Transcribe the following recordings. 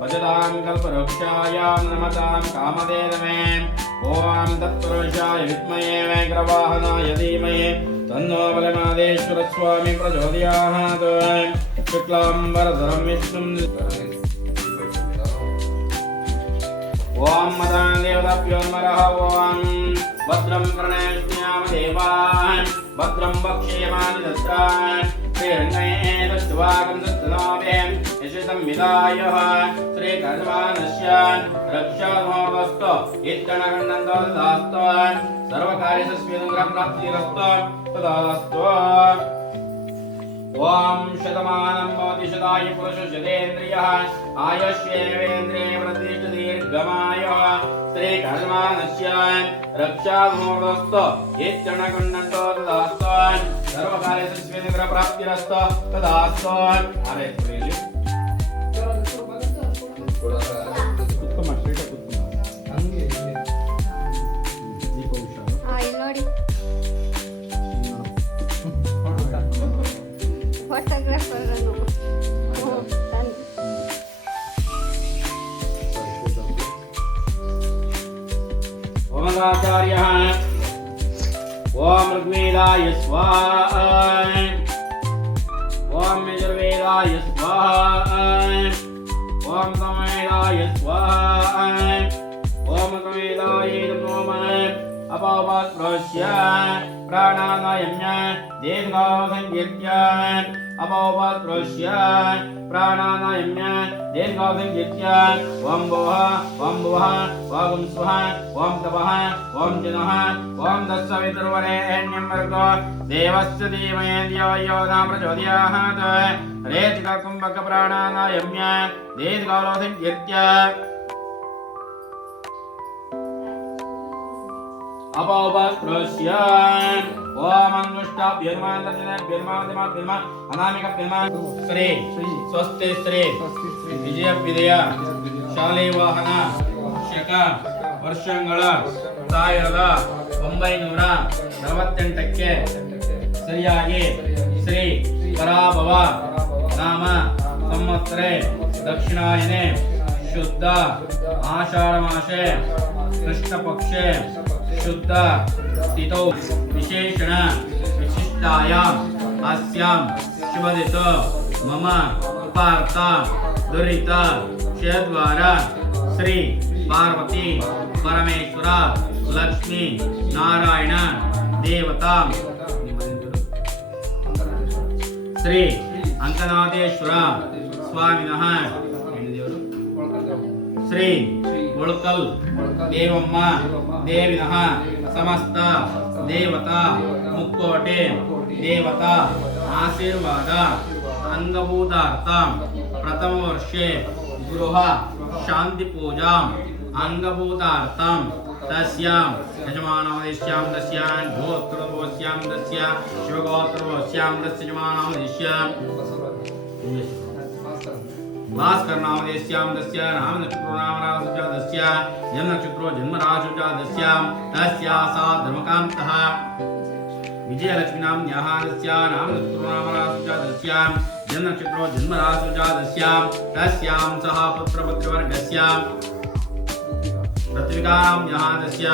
भजतां कल्पवृक्षायां नमतां कामधेनवे ॐ तत्पुरुषाय विद्महे वैग्रवाहनाय धीमहि तन्नो बलमादेश्वर स्वामी प्रचोदयात् शुक्लाम्बरधरं विष्णुं ॐ मदां देवताभ्यो नमः ॐ भद्रं कर्णेष्याम देवान् भद्रं वक्ष्येमानि दस्रान् श्रीरङ्गेदश्वागं दत्तनाभे यशतं विदायः श्रीकर्मानस्यान् रक्षामोदस्तो इत्तनगण्डन्दोदास्तो सर्वकार्यसस्मिन्द्रप्राप्तिरस्तो तदास्तो ॐ शतमानं भवति शताय पुरुषशतेन्द्रियः आयुष्येवेन्द्रिये प्रतिष्ठदीर्घमायुः श्रीकर्मानस्यान् रक्षामोदस्तो इत्तनगण्डन्दो तदास्तो सर्वकार्यसस्मिन्द्रप्राप्तिरस्तो तदास्तो अरे ओमाचार्यः ओम ऋग्वेदाय स्वाहा ओम यजुर्वेदाय स्वाहा ओम सामवेदाय स्वाहा ओम ऋग्वेदाय नमः अपावस्त्रस्य प्राणानायम्य दीर्घसंकीर्त्य अपावस्त्रस्य प्राणानायम्य दीर्घसंकीर्त्य ओम भुवः ओम स्वः ओम तपः ओम जनः ओम तत्सवितुर्वरेण्यं भर्गो देवस्य धीमहि धियो यो न प्रचोदयात् रेतिककुम्भक प्राणानायम्य दीर्घसंकीर्त्य अपावस्त्रस्य ओम अनुष्टाभ्यर्मादमाभ्यर्मा अनामिकभ्यर्मा श्री स्वस्ति श्री विजय विदय ಶಾಲೆ ವಾಹನ ಶಕ ವರ್ಷಗಳ 1948ಕ್ಕೆ ಸರಿಯಾಗಿ ಶ್ರೀ ಪರಾಭವ ನಾಮ ಸಂವತ್ಸರೆ ದಕ್ಷಿಣಾಯನೆ ಶುದ್ಧ ಆಷಾಢ ಮಾಸೆ ಕೃಷ್ಣ ಪಕ್ಷೆ ಶುದ್ಧ ತಿಥೌ ವಿಶೇಷಣ ವಿಶಿಷ್ಟಾಯಾಂ अस्यां शुभदित मम पार्थ दुरित क्षेद्वारा श्री पार्वती परमेश्वर लक्ष्मी नारायण देवता श्री अंकनाथेश्वर स्वामिनः श्री उळकल देवम्म देविनः समस्त देवता मुक्कोटे देवता आशीर्वाद अंगभूतार्थं प्रथम वर्षे गृह शांति पूजा अंगभूतार्थं तस्यां यजमानवदेश्यां तस्यां गोत्रवस्यां तस्या शिवगोत्रवस्यां तस्य यजमानवदेश्यां भास्कर नामदेश्यां तस्य नाम नक्षत्रो नामराजस्य तस्य जन्म नक्षत्रो जन्मराजस्य तस्य तस्या सा धर्मकान्तः विजयलक्ष्मी नाम्न्याः तस्य नाम नक्षत्रो नामराजस्य तस्य जन्म नक्षत्रो जन्मराजस्य तस्य तस्यां सह पुत्रपौत्रवर्गस्य पृथ्विकानाम्न्याः तस्य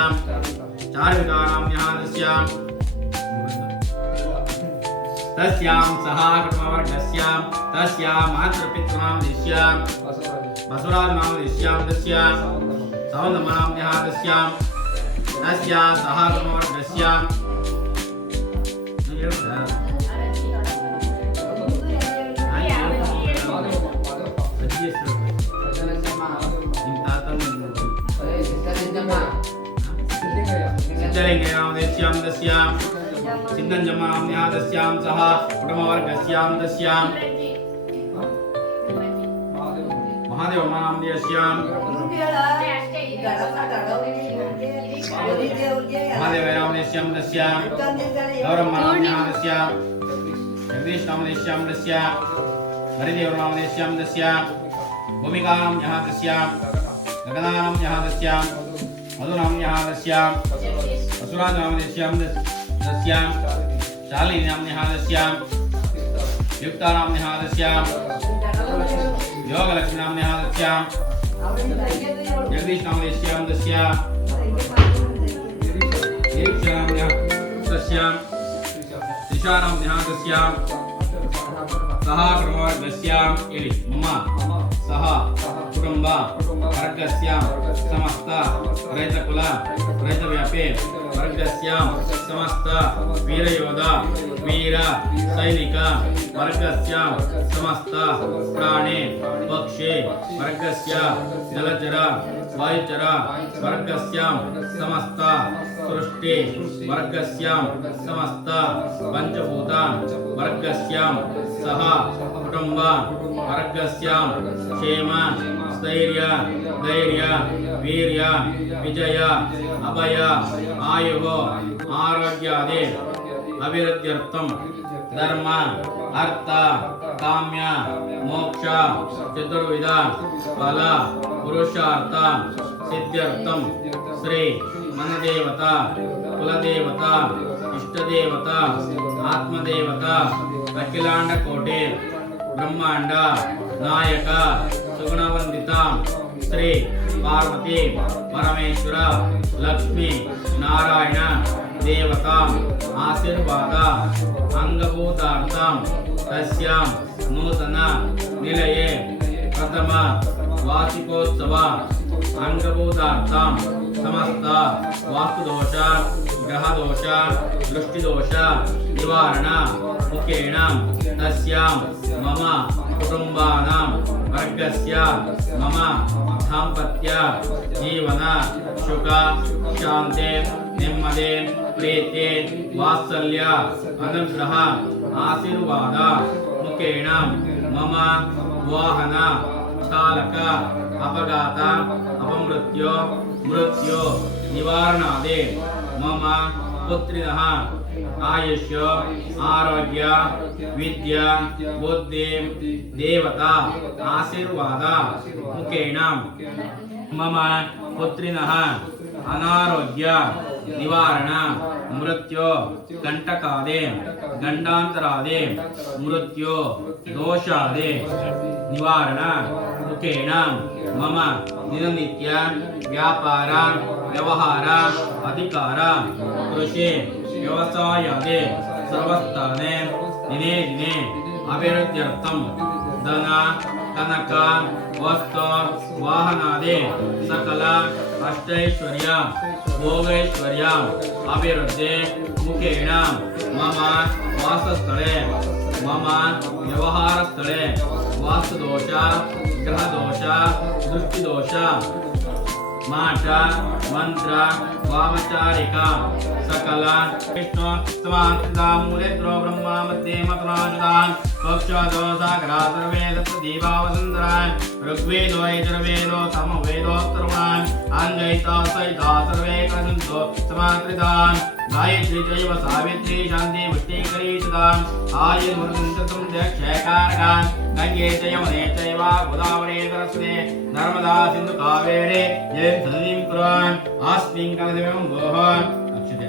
चार्विकानाम्न्याः तस्य तस्यां सह कुटुम्बवर्गस्य तस्यां मातृपितॄनामदेश्य बसवराजनामदेश्यां तस्य सवन्दमनाम्न्याः तस्य तस्या सह कुटुम्बवर्गस्य सिद्धलिङ्गनामदेश्यां तस्य सिद्धञ्जम्मानाम्न्याः तस्यां सह कुटुम्बवर्गस्यां तस्यां महादेवनामदेश्यां महादेवनामदेश्यां तस्य गौरम्मानाम्न्याः तस्य जगदीशनामदेश्यां तस्य हरिदेवनामदेश्यां दस्यां भूमिकानां यहाँ दस्यां गगनानां यहाँ दस्यां मधुनां यहाँ दस्यां असुरानामदेश्यां दस्यां शालिनीनां यहाँ दस्यां युक्तानां यहाँ दस्यां योगलक्ष्मीनां यहाँ दस्यां जगदीशनामदेश्यां दस्यां निरीक्षणां यहाँ दस्यां दिशानां यहाँ दस्यां सह कुटुंबवर्गस्यां इति मम सह कुटुंब वर्गस्यां समस्त रैतकुल रैतव्यापी वर्गस्यां समस्त वीरयोधा वीर सैनिक वर्गस्यां समस्त प्राणी पक्षी वर्गस्य जलचर वायुचर वर्गस्यां समस्त सृष्टि वर्गस्यां समस्त पंचभूत वर्गस्यां सह कुटुंब वर्गस्यां क्षेम स्थैर्य धैर्य वीर्य विजय अभय आयुः आरोग्यादि अभिवृद्ध्यर्थं धर्म अर्थ काम्य मोक्ष चतुर्विध फल पुरुषार्थ सिद्ध्यर्थं श्री मनदेवता कुलदेवता इष्टदेवता आत्मदेवता अखिलांड कोटि ब्रह्मांड नायक सुगुणवंदिता श्री पार्वती परमेश्वर लक्ष्मी नारायण देवता आशीर्वाद अंगभूतार्थं तस्यां नूतन निलये प्रथम वार्षिकोत्सव अंगभूतार्थं समस्त वास्तुदोष ग्रहदोष दृष्टिदोष निवारण मुखेन तस्यां मम कुटुंबानां वर्गस्य मम दाम्पत्य जीवन सुख शांति नेम्मदि प्रीति वात्सल्य अनुग्रह आशीर्वाद मुखेन मम वाहन चालक अपघात अपमृत्यु मृत्यु निवारणादि मम पुत्रिणः आयुष्य आरोग्य विद्या बुद्धि देवता आशीर्वाद मुखेन मम पुत्रिणः अनारोग्य निवारण मृत्यु कंटकादि गंडांतरादि मृत्यु दोषादि निवारण मुखेन मम दिननित्य व्यापार व्यवहार अधिकार कृषि व्यवसायादि सर्वस्थाने दिने दिने अभिवृद्ध्यर्थं धन कनक वस्तु वाहनादि सकल अष्टैश्वर्य भोगैश्वर्य अभिवृद्धि मुखेन मम वासस्थले मम व्यवहारस्थले वास्तुदोष ग्रहदोष दृष्टिदोष माठ मंत्र वामचारिका सकल विष्णु समास्थिता मूलेन्द्रो ब्रह्मा मध्ये मतनाजुदान पक्षदो सागरा सर्वे दीपावसुंदरान ऋग्वेदो यजुर्वेदो सामवेदोत्तरमान् अंजयिता सहिता सर्वे क्रतुन्तो समात्रितान् गायत्री चैव सावित्री शान्ति पुष्टिकरी सुदान् आयुर्वर्धन्तं दक्षयकारकान् गंगे च यमुने चैव गोदावरी सरस्वती नर्मदा सिन्धु कावेरी जयं सन्निधिं कुर्वन् अस्मिन् कलशं गोहन् अक्षते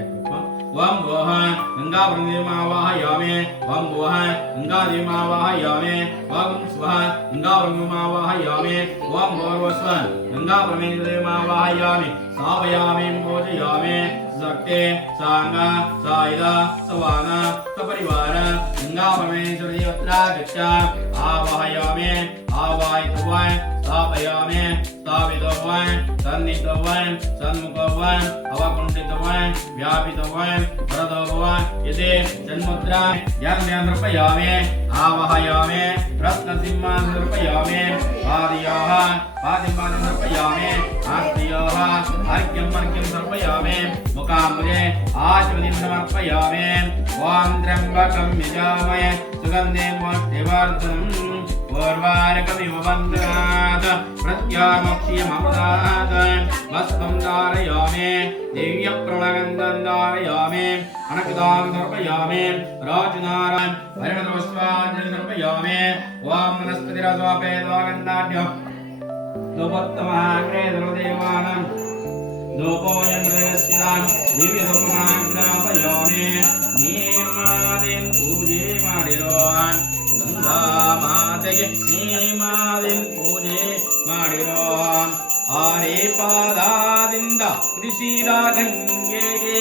वं गोहन् गंगाब्रह्मदेवमावाहयामि वं गोहन् गंगादेवमावाहयामि वं स्वः गंगाब्रह्ममावाहयामि वं भोर्वस्वन् गंगाब्रह्मदेवमावाहयामि सावयामि पूजयामि शक्ति सांगा साइदा सवाना सपरिवार गंगा परमेश्वर देवत्रा गच्छ आवाहयामि आवाहितवान् स्थापयामि स्थापितवान् सन्निहितवान् सन्मुखवान् अवकुण्ठितवान् व्यापितवान् वरदोभवान् यदि जन्मुद्रा ज्ञानं समर्पयामि आवाहयामि रत्नसिंहान् समर्पयामि पादयोः पादिमानं समर्पयामि आस्तियोः अर्घ्यं समर्पयामि मुखाम्बुजे आचमनीं समर्पयामि ॐ त्र्यम्बकं यजामहे सुगन्धिं पुष्टिवर्धनम् पूर्वार्कमिव बन्धनात् सत्यामक्षीयममृतात् भस्मं धारयामि दिव्यप्रणगन्धं धारयामि अनकुदां समर्पयामि राजनारायण परिणतपुष्पाञ्जलिं समर्पयामि ॐ वनस्पतिरसोपेदोगन्धाढ्यो दोपोत्तमाग्रे सर्वदेवानां दोपोऽयं हृदयस्यां दिव्यधूपमां ज्ञापयामि नीमादिं पूजे ಮಾಡಿರೋ ಗಂಗಾ ಮಾತೆಗೆ ನೇಮಾದಿನ ಪೂಜೆ ಮಾಡಿರೋ ಆರೇ ಪಾದಾದಿಂದ ಕೃಷಿದ ಗಂಗೆಗೆ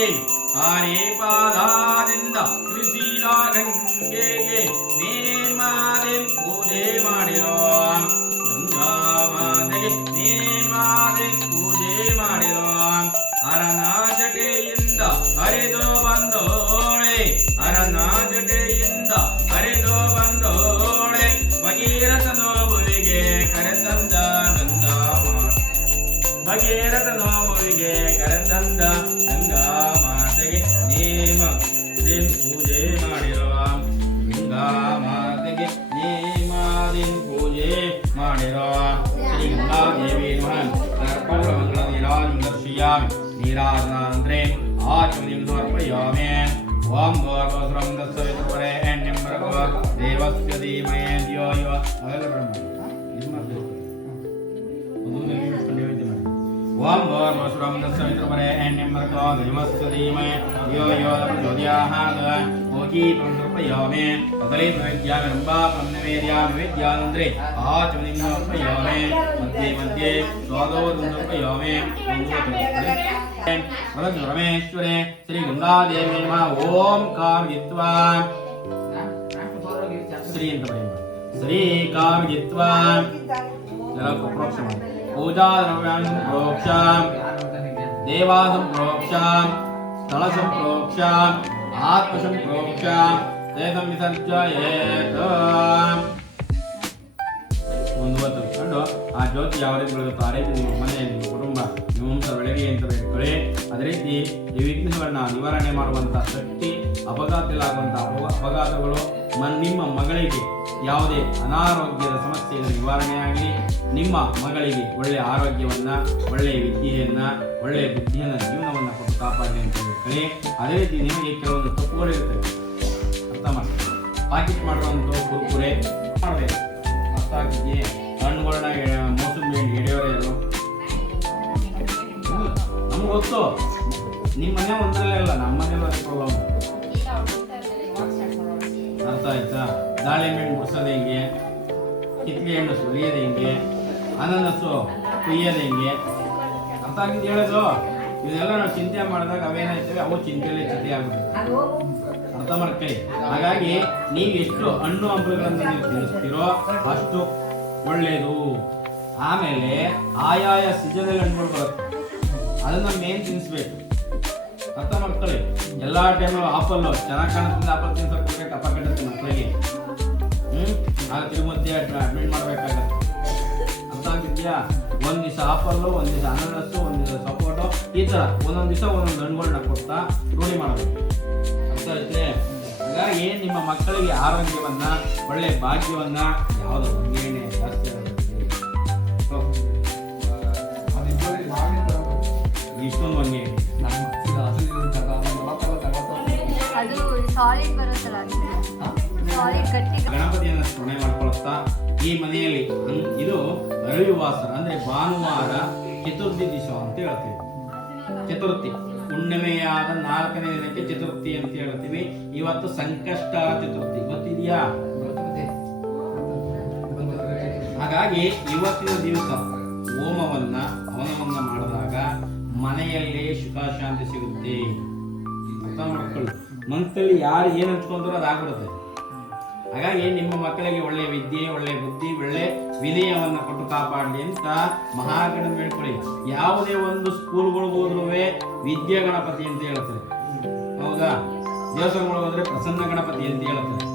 ಆರೇ ಪಾದಾದಿಂದ ಕೃಷಿದ ಗಂಗೆಗೆ ನೇಮಾದಿನ ಪೂಜೆ ಮಾಡಿರೋ ಗಂಗಾ ಮಾತೆಗೆ ನೇಮಾದಿನ ಪೂಜೆ ಮಾಡಿರೋ ಅರನ ಜಟೆಯಿಂದ ಹರಿದು ಬಂದೋಳೆ ಅರನ ಜಟೆಯಿಂದ ಹರಿದು ಬಂದೋಳೆ ಭಗೀರಥ ನೋವುವಿಗೆ ಕರೆತಂದ ಗಂಗಾ ಭಗೀರಥ ನೋವುವಿಗೆ ಕರೆತಂದ ಗಂಗಾ ಮಾತೆಗೆ ನೇಮ ದಿನ ಪೂಜೆ ಮಾಡಿರುವ ಗಂಗಾ ಮಾತೆಗೆ ನೇಮಾದಿನ ಪೂಜೆ ಮಾಡಿರುವ ಶ್ರೀ ಗಂಗಾ ದೇವಿ ಕರ್ಪೂರ ಮಂಗಳ ನೀರಾಜಂ ದರ್ಶಯಾಮಿ ನೀರಾಜನಾನಂತರೇ ಆಚಮನಿಂ ಸಮರ್ಪಯಾಮಿ ಓಂ ಭೂರ್ಭುವಃ ತತ್ಸವಿತುರ್ವರೆ ಎಣ್ಣೆಂ ಭರ್ಗೋ ದೇವಸ್ಯ ಧೀಮಹಿ ಧಿಯೋ ಯೋ ಅವೆಲ್ಲ ಬ್ರಹ್ಮ ಇದು ಮಾಡ್ತೀವಿ ಓಂ ಭೂರ್ಭುವಃ ತತ್ಸವಿತುರ್ವರೆ ಎಣ್ಣೆಂ ಭರ್ಗೋ ದೇವಸ್ಯ ಧೀಮಹಿ ಧಿಯೋ ಯೋ ಪ್ರಚೋದಯಾತ್ ಓಕೀಪಂ ಸಮರ್ಪಯಾಮಿ ತದಲೇ ನೈವೇದ್ಯಾಮಿ ರಂಭಾಪಂ ನೈವೇದ್ಯಾನಂತರೇ ಆಚಮನಿಂ ಸಮರ್ಪಯಾಮಿ ಮಧ್ಯೆ ಮಧ್ಯೆ ಸ್ವಾದೋದಂ ಸಮರ್ಪಯಾಮಿ ರಮೇಶ್ವರೇ ಶ್ರೀ ಗಂಗಾದೇವಿ ನಮಃ ಓಂ ಕಾಮಯಿತ್ವಾ ಶ್ರೀ ಅಂತ ಬರೆಯುವ ಶ್ರೀ ಕಾಮಯಿತ್ವಾ ಎಲ್ಲಕ್ಕೂ ಪ್ರೋಕ್ಷ ಮಾಡಿ ಪೂಜಾ ದ್ರವ್ಯಾನ್ ಪ್ರೋಕ್ಷ ದೇವಾಸಂ ಪ್ರೋಕ್ಷ ಸ್ಥಳ ಸಂಪ್ರೋಕ್ಷ ಆತ್ಮ ಸಂಪ್ರೋಕ್ಷ ತೇಜಂ ವಿಸರ್ಜಯೇತ್ ಒಂದು ಹೊತ್ತು ಕಂಡು ಆ ಜ್ಯೋತಿ ಯಾವ ರೀತಿ ಬೆಳೆಯುತ್ತೋ ಆ ರೀತಿ ನಿಮ್ಮ ಮನೆ ನಿಮ್ಮ ಕುಟುಂಬ ನಿಮ್ಮ ವಂಶ ಬೆಳಗ್ಗೆ ಅಂತ ಬೇಡ್ಕೊಳ್ಳಿ. ಅದೇ ರೀತಿ ಈ ವಿಘ್ನಗಳನ್ನ ನಿವಾರಣೆ ಮಾಡುವಂತಹ ಶಕ್ತಿ, ಅಪಘಾತಗಳಾಗುವಂತಹ ಅಪಘಾತಗಳು ನಿಮ್ಮ ಮಗಳಿಗೆ ಯಾವುದೇ ಅನಾರೋಗ್ಯದ ಸಮಸ್ಯೆಗಳ ನಿವಾರಣೆಯಾಗಲಿ, ನಿಮ್ಮ ಮಗಳಿಗೆ ಒಳ್ಳೆಯ ಆರೋಗ್ಯವನ್ನ, ಒಳ್ಳೆಯ ವಿದ್ಯೆಯನ್ನ, ಒಳ್ಳೆಯ ಬುದ್ಧಿಯನ್ನ, ಜೀವನವನ್ನು ಕೊಟ್ಟು ಕಾಪಾಡಲಿ ಅಂತ ಬೇಡ್ಕೊಳ್ಳಿ. ಅದೇ ರೀತಿ ನಿಮಗೆ ಕೆಲವೊಂದು ತಪ್ಪುಗಳಿರ್ತವೆ, ಅರ್ಥ ಮಾಡ್ತೀವಿ. ಪಾಕೆಟ್ ಮಾಡುವಂಥ ಕುರ್ಕುರೆ ಮಾಡಬೇಕು, ಅರ್ಥ ಆಗಿದೆಯೇ? ಹಣ್ಣುಗಳನ್ನ ಮೋಸಂಬಿ ಹಿಡಿಯೋರೆ ಅದು ನಮ್ಗೆ ಗೊತ್ತು. ನಿಮ್ಮ ಮನೆ ಒಂದರಲ್ಲೇ ಅಲ್ಲ, ನಮ್ಮ ಮನೆಯಲ್ಲೂ ಅದೇ ಪ್ರಾಬ್ಲಮ್. ಅರ್ಥ ಆಯ್ತಾ? ದಾಳಿಂಬೆ ಹಣ್ಣು ಬಿಡಿಸೋದು ಹೆಂಗೆ, ಕಿತ್ಲೆ ಹಣ್ಣು ಸುರಿಯೋದು ಹೆಂಗೆ, ಅನನಸ್ಸು ಕುಯ್ಯೋದು ಹೆಂಗೆ, ಅರ್ಥ ಆಗಿದ್ದು ಹೇಳೋದು. ಇದೆಲ್ಲ ನಾವು ಚಿಂತೆ ಮಾಡಿದಾಗ ಅವೇನಾಯ್ತವೆ, ಅವು ಚಿಂತೆಯಲ್ಲೇ ಚಿಂತೆ ಆಗುತ್ತೆ. ಅರ್ಥ ಮಾಡ್ಕೈ. ಹಾಗಾಗಿ ನೀವು ಎಷ್ಟು ಹಣ್ಣು ಹಂಪಲುಗಳನ್ನು ನೀವು ತಿನ್ನಿಸ್ತೀರೋ ಅಷ್ಟು ಒಳ್ಳೆಯದು. ಆಮೇಲೆ ಆಯಾಯ ಸೀಸನಲ್ಲಿ ಹಣ್ಣುಗಳು ಬರುತ್ತೆ, ಅದನ್ನ ಮೇನ್ ತಿನ್ನಿಸ್ಬೇಕು. ಅರ್ಥ ಮಾಡ್ಕೊಳ್ಳಿ. ಎಲ್ಲ ಟೈಮು ಆಪಲ್ಲು ಚೆನ್ನಾಗಿ ಕಾಣಿಸ್ತಿದ್ದ ಆಪಲ್ ತಿನ್ಸೋಕೆ ಕಪ ಕಟ್ಟುತ್ತೆ ಮಕ್ಕಳಿಗೆ. ಆಗ ತಿರುಮಧ್ಯೆ ಅಡ್ಮಿಟ್ ಮಾಡಬೇಕಾಗತ್ತೆ. ಅರ್ಥ ಆಗಿದೆಯಾ? ಒಂದು ದಿವಸ ಆಪಲ್ಲು, ಒಂದು ದಿವಸ ಅನನಸ್ಸು, ಒಂದು ದಿವಸ ಸಪೋಟು, ಈ ಥರ ಒಂದೊಂದು ದಿವಸ ಒಂದೊಂದು ಹಣ್ಣುಗಳನ್ನ ಕೊಡ್ತಾ ರೂಢಿ ಮಾಡಬೇಕು. ಅರ್ಥ ಐತೆ? ಹಾಗಾಗಿ ನಿಮ್ಮ ಮಕ್ಕಳಿಗೆ ಆರೋಗ್ಯವನ್ನ, ಒಳ್ಳೆ ಭಾಗ್ಯವನ್ನ ಯಾವುದೋ ಒಂದೇನೆ ಜಾಸ್ತಿ ಇಷ್ಟೊಂದು ಒಂದೇ ಗಣಪತಿಯನ್ನ ಸ್ಮರಣೆ ಮಾಡ್ಕೊಳ್ತಾ ಈ ಮನೆಯಲ್ಲಿ ಇದು ರವಿವಾಸರ ಅಂದ್ರೆ ಭಾನುವಾರ ಚತುರ್ಥಿ ದಿವಸ ಅಂತ ಹೇಳ್ತೀವಿ. ಚತುರ್ಥಿ ಹುಣ್ಣಿಮೆಯಾದ 4ನೇ ದಿನಕ್ಕೆ ಚತುರ್ಥಿ ಅಂತ ಹೇಳ್ತೀವಿ. ಇವತ್ತು ಸಂಕಷ್ಟ ಚತುರ್ಥಿ ಗೊತ್ತಿದೆಯಾ? ಹಾಗಾಗಿ ಇವತ್ತಿನ ದಿವಸ ಹೋಮವನ್ನ ಹವನವನ್ನ ಮಾಡಿದಾಗ ಮನೆಯಲ್ಲಿ ಸುಖ ಶಾಂತಿ ಸಿಗುತ್ತೆ. ಅರ್ಥ ಮಾಡ್ಕೊಳ್ಳಿ. ಮನಸ್ಸಲ್ಲಿ ಯಾರು ಏನು ಹಂಚ್ಕೊಂಡ್ರು ಅದಾಗ್ಬಿಡುತ್ತೆ. ಹಾಗಾಗಿ ನಿಮ್ಮ ಮಕ್ಕಳಿಗೆ ಒಳ್ಳೆ ವಿದ್ಯೆ, ಒಳ್ಳೆ ಬುದ್ಧಿ, ಒಳ್ಳೆ ವಿನಯವನ್ನು ಕೊಟ್ಟು ಕಾಪಾಡಲಿ ಅಂತ ಮಹಾಗಣ ಹೇಳ್ಕೊಳ್ಳಿ. ಯಾವುದೇ ಒಂದು ಸ್ಕೂಲ್ಗಳಿಗೆ ಹೋದ್ರೂ ವಿದ್ಯಾ ಗಣಪತಿ ಅಂತ ಹೇಳ್ತಾರೆ, ಹೌದಾ? ದೇವಸ್ಥಾನಗಳಿಗೆ ಹೋದ್ರೆ ಪ್ರಸನ್ನ ಗಣಪತಿ ಅಂತ ಹೇಳ್ತಾರೆ,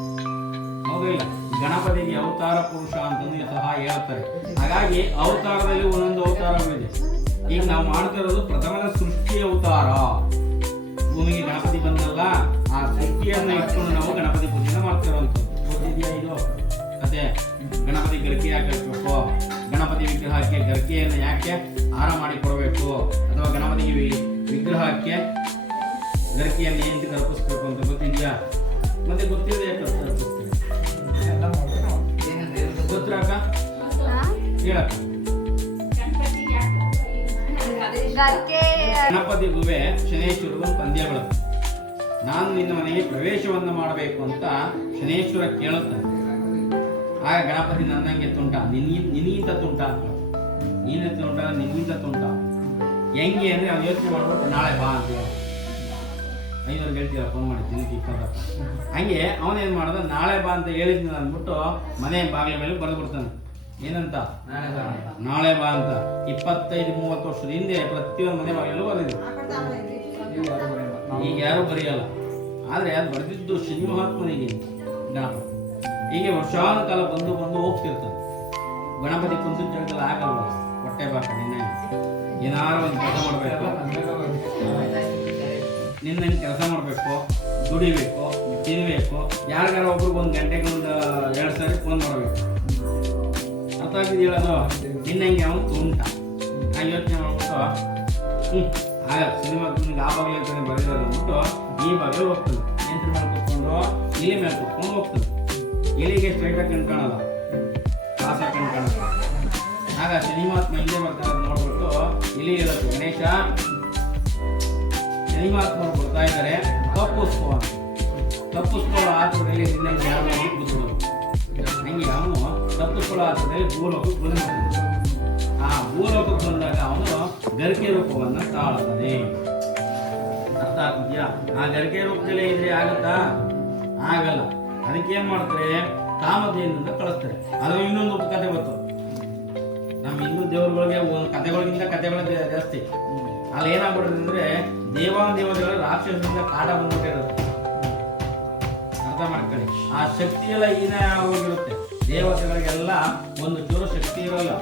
ಹೌದಾ? ಇಲ್ಲ, ಗಣಪತಿಗೆ ಅವತಾರ ಪುರುಷ ಅಂತಲೂ ಸಹ ಹೇಳ್ತಾರೆ. ಹಾಗಾಗಿ ಅವತಾರದಲ್ಲಿ ಒಂದೊಂದು ಅವತಾರಗಳಿದೆ. ಈಗ ನಾವು ಮಾಡ್ತಾ ಇರೋದು ಪ್ರಥಮದ ಸೃಷ್ಟಿ ಅವತಾರ. ಭೂಮಿಗೆ ಗಣಪತಿ ಬಂದಲ್ಲ, ಆ ಸೃಷ್ಟಿಯನ್ನ ಇಟ್ಕೊಂಡು ನಾವು ಗಣಪತಿ ಪೂಜೆನ ಮಾಡ್ತಿರೋಂಥದ್ದು. ಗೊತ್ತಿದೆಯಾ ಇದು ಕತೆ? ಗಣಪತಿ ಗರ್ಕಿ ಹಾಕಬೇಕು, ಗಣಪತಿ ವಿಗ್ರಹಕ್ಕೆ ಗರ್ಗೆಯನ್ನು ಯಾಕೆ ಹಾರ ಮಾಡಿ ಕೊಡಬೇಕು ಅಥವಾ ಗಣಪತಿ ವಿಗ್ರಹಕ್ಕೆ ಗರ್ಗೆಯನ್ನು ಏನು ಅರ್ಪಿಸ್ಬೇಕು ಅಂತ ಗೊತ್ತಿದೆಯಾ? ಮತ್ತೆ ಗೊತ್ತಿದೆ ಯಾಕೆ ಅರ್ಪಿಸ್ತೀವಿ? ಗೊತ್ತಿರಕ್ಕ ಹೇಳಕ್ಕ. ಗಣಪತಿಗೂ ಶನೇಶ್ವರಗೂ ಪಂದ್ಯಗಳು. ನಾನು ನಿನ್ನ ಮನೆಗೆ ಪ್ರವೇಶವನ್ನು ಮಾಡಬೇಕು ಅಂತ ಶನೇಶ್ವರ ಕೇಳುತ್ತಾನೆ. ಆಗ ಗಣಪತಿ ನನ್ನಂಗೆ ತುಂಟ, ನಿನ್ಗಿಂತ ತುಂಟ ಅಂತ. ನೀನ ತುಂಟ, ನಿನ್ಗಿಂತ ತುಂಟ. ಹೆಂಗೆ ಅಂದ್ರೆ ಅವ್ನು ಯೋಚನೆ ಮಾಡ್ಬಿಟ್ಟು ನಾಳೆ ಬಾ ಅಂತ ಹೇಳಿ 500 ಹೇಳ್ತೀರ ಫೋನ್ ಮಾಡಿ ದಿನಕ್ಕೆ 20. ಹಂಗೆ ಅವನೇನು ಮಾಡ್ದ, ನಾಳೆ ಬಾ ಅಂತ ಹೇಳಿದ್ನ ಅಂದ್ಬಿಟ್ಟು ಮನೆ ಬಾಗಿಲ ಮೇಲೆ ಬರೆದು ಬಿಡ್ತಾನೆ. ಏನಂತ? ನಾಳೆ ಬಾ ಅಂತ. 25-30 ವರ್ಷದ ಹಿಂದೆ ಪ್ರತಿಯೊಂದು ಮನೆ ಬಾಗಿಲಲ್ಲೂ ಬರೆದಿದ್ರು. ಈಗ ಯಾರು ಬರೆಯಲ್ಲ. ಆದ್ರೆ ಅದು ಬರೆದಿದ್ದು ಶನಿ ಮಹಾತ್ಮನಿಗೆ ಗಣಪತಿ. ಹೀಗೆ ವರ್ಷಾನುಕಾಲ ಬಂದು ಹೋಗ್ತಿರ್ತಾನೆ. ಗಣಪತಿ ಕುಂತಿದ್ದ ಜಾಗದಲ್ಲಿ ಆಗಲ್ವ ಹೊಟ್ಟೆ ಬಾಕ. ನಿನ್ನೆ ಏನಾರು ಒಂದು ಕೆಲಸ ಮಾಡಬೇಕು, ನಿನ್ನ ಕೆಲಸ ಮಾಡಬೇಕು, ದುಡಿಬೇಕು, ತಿನ್ಬೇಕು, ಯಾರಿಗಾರ ಒಬ್ರಿಗೆ 1 ಗಂಟೆಗೆ 2 ಸಾರಿ ಫೋನ್ ಮಾಡಬೇಕು. ಅರ್ಥ ಆಗಿದ್ದು ಹೇಳೋದು? ನಿನ್ನಂಗೆ ಅವನು ತುಂಟ. ಆ ಯೋಚನೆ ಮಾಡ್ಬಿಟ್ಟು ಆಗ ಸಿನಿಮಾ ಆ ಬಾಗಿಲು ಹೇಳ್ತಾನೆ ಬರೆಯೋದು ಅಂದ್ಬಿಟ್ಟು ಈ ಬಾಗಿಲು ಹೋಗ್ತಾನೆ. ಯಂತ್ರ ಮೇಲೆ ಕೂತ್ಕೊಂಡು ಇಲಿ ಮೇಲೆ ಕೂತ್ಕೊಂಡು ಹೋಗ್ತಾನೆ. ಇಲಿಗೆ ಸ್ಟ್ರೈಟಾಗಿ ಕಣ್ಕಾಣಲ್ಲ, ಕ್ಲಾಸಾಗಿ ಕಣ್ಕಾಣಲ್ಲ. ಆಗ ಶನಿಮಾತ್ಮ ಇಲ್ಲೇ ಬರ್ತಾರೆ ನೋಡ್ಬಿಟ್ಟು ಇಲಿ ಹೇಳುತ್ತೆ, ಗಣೇಶ ಶನಿಮಾತ್ಮರು ಬರ್ತಾ ಇದ್ದಾರೆ, ತಪ್ಪಿಸ್ಕೋ ಅಂತ. ತಪ್ಪಿಸ್ಕೊಳ್ಳೋ ಆತುರದಲ್ಲಿ ನಿನ್ನ ಯಾರು ಕೂತ್ಕೊಳ್ಳೋದು. ಹಂಗೆ ಅವನು ತಪ್ಪಿಸ್ಕೊಳ್ಳೋ ಆತುರದಲ್ಲಿ ಭೂಲೋಕಕ್ಕೆ ಬಂದ್ಬಿಡ್ತಾನೆ. ಆ ಭೂಲೋಕಕ್ಕೆ ಬಂದಾಗ ಅವನು ಗರಿಕೆ ರೂಪವನ್ನು ತಾಳ್ತಾನೆ. ಅರ್ಥ ಆಗ್ತಿದ್ಯಾ? ಆ ಗರಿಕೆ ರೂಪದಲ್ಲಿ ಇದ್ರೆ ಆಗತ್ತಾ? ಆಗಲ್ಲ. ಅದಕ್ಕೆ ಏನ್ ಮಾಡ್ತಾರೆ, ಕಾಮಧೇನಿಂದ ಕಳಿಸ್ತಾರೆ. ಅದ್ರ ಇನ್ನೊಂದು ಕತೆ ಗೊತ್ತು. ನಮ್ಮ ಹಿಂದೂ ದೇವರುಗಳಿಗೆ ಕತೆಗಳಿಗಿಂತ ಕತೆಗಳ ಜಾಸ್ತಿ. ಅಲ್ಲಿ ಏನಾಗ್ಬಿಡುತ್ತೆ ಅಂದ್ರೆ ದೇವಾನುದೇವತೆಗಳ ರಾಕ್ಷಸರಿಂದ ಕಾಟ ಬಂದ್ಬಿಟ್ಟಿರುತ್ತೆ. ಅರ್ಥ ಮಾಡ್ಕೊಳ್ಳಿ. ಆ ಶಕ್ತಿ ಎಲ್ಲ ಹೀನ ಹೋಗಿರುತ್ತೆ. ದೇವತೆಗಳಿಗೆಲ್ಲ ಒಂದು ಚೂರು ಶಕ್ತಿ ಇರೋಲ್ಲ,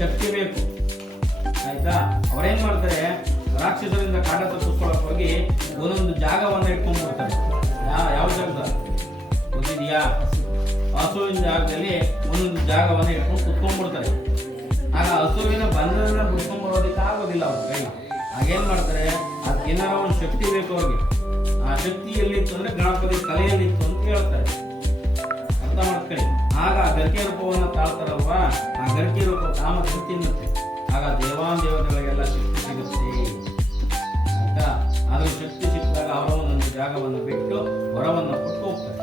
ಶಕ್ತಿ ಬೇಕು. ಆಯ್ತಾ? ಅವ್ರೇನ್ ಮಾಡ್ತಾರೆ, ರಾಕ್ಷಸರಿಂದ ಕಾಟ ತಪ್ಪಿಸ್ಕೊಳಕ್ ಹೋಗಿ ಒಂದೊಂದು ಜಾಗವನ್ನು ಇಟ್ಕೊಂಡ್ಬಿಡ್ತಾರೆ. ಯಾವ ಜಾಗದ ಗೊತ್ತಿದೆಯಾ? ಹಸುವಿನ ಜಾಗದಲ್ಲಿ ಒಂದೊಂದು ಜಾಗವನ್ನು ಇಟ್ಕೊಂಡು ಕುತ್ಕೊಂಡ್ಬಿಡ್ತಾರೆ. ಆಗ ಹಸುವಿನ ಬಂಧನ ಬಿಡ್ಕೊಂಡ್ಬರೋದಕ್ಕೆ ಆಗೋದಿಲ್ಲ ಅವ್ರ ಕೈ. ಆಗೇನ್ ಮಾಡ್ತಾರೆ, ಅದಕ್ಕೆ ಏನಾರ ಒಂದು ಶಕ್ತಿ ಬೇಕು ಅವ್ರಿಗೆ. ಆ ಶಕ್ತಿ ಎಲ್ಲಿತ್ತು ಅಂದ್ರೆ ಗಣಪತಿ ತಲೆಯಲ್ಲಿತ್ತು ಅಂತ ಹೇಳ್ತಾರೆ. ಅರ್ಥ ಮಾಡ್ಕೊಳ್ಳಿ. ಆಗ ಗರಿಕೆ ರೂಪವನ್ನು ತಾಳ್ತಾರಲ್ವಾ, ಆ ಗರಿಕೆ ರೂಪ ಕಾಮ ತಿನ್ನುತ್ತೆ. ಆಗ ದೇವಾನುದೇವತೆಗಳಿಗೆಲ್ಲ ಶಕ್ತಿ ಸಿಗುತ್ತೆ. ಆಯ್ತಾ? ಅದ್ರ ಶಕ್ತಿ ಸಿಕ್ಕಿದಾಗ ಅವರ ಒಂದೊಂದು ಜಾಗವನ್ನು ಬಿಟ್ಟು ಹೊರವನ್ನು ಕೊಟ್ಟು ಹೋಗ್ತಾರೆ.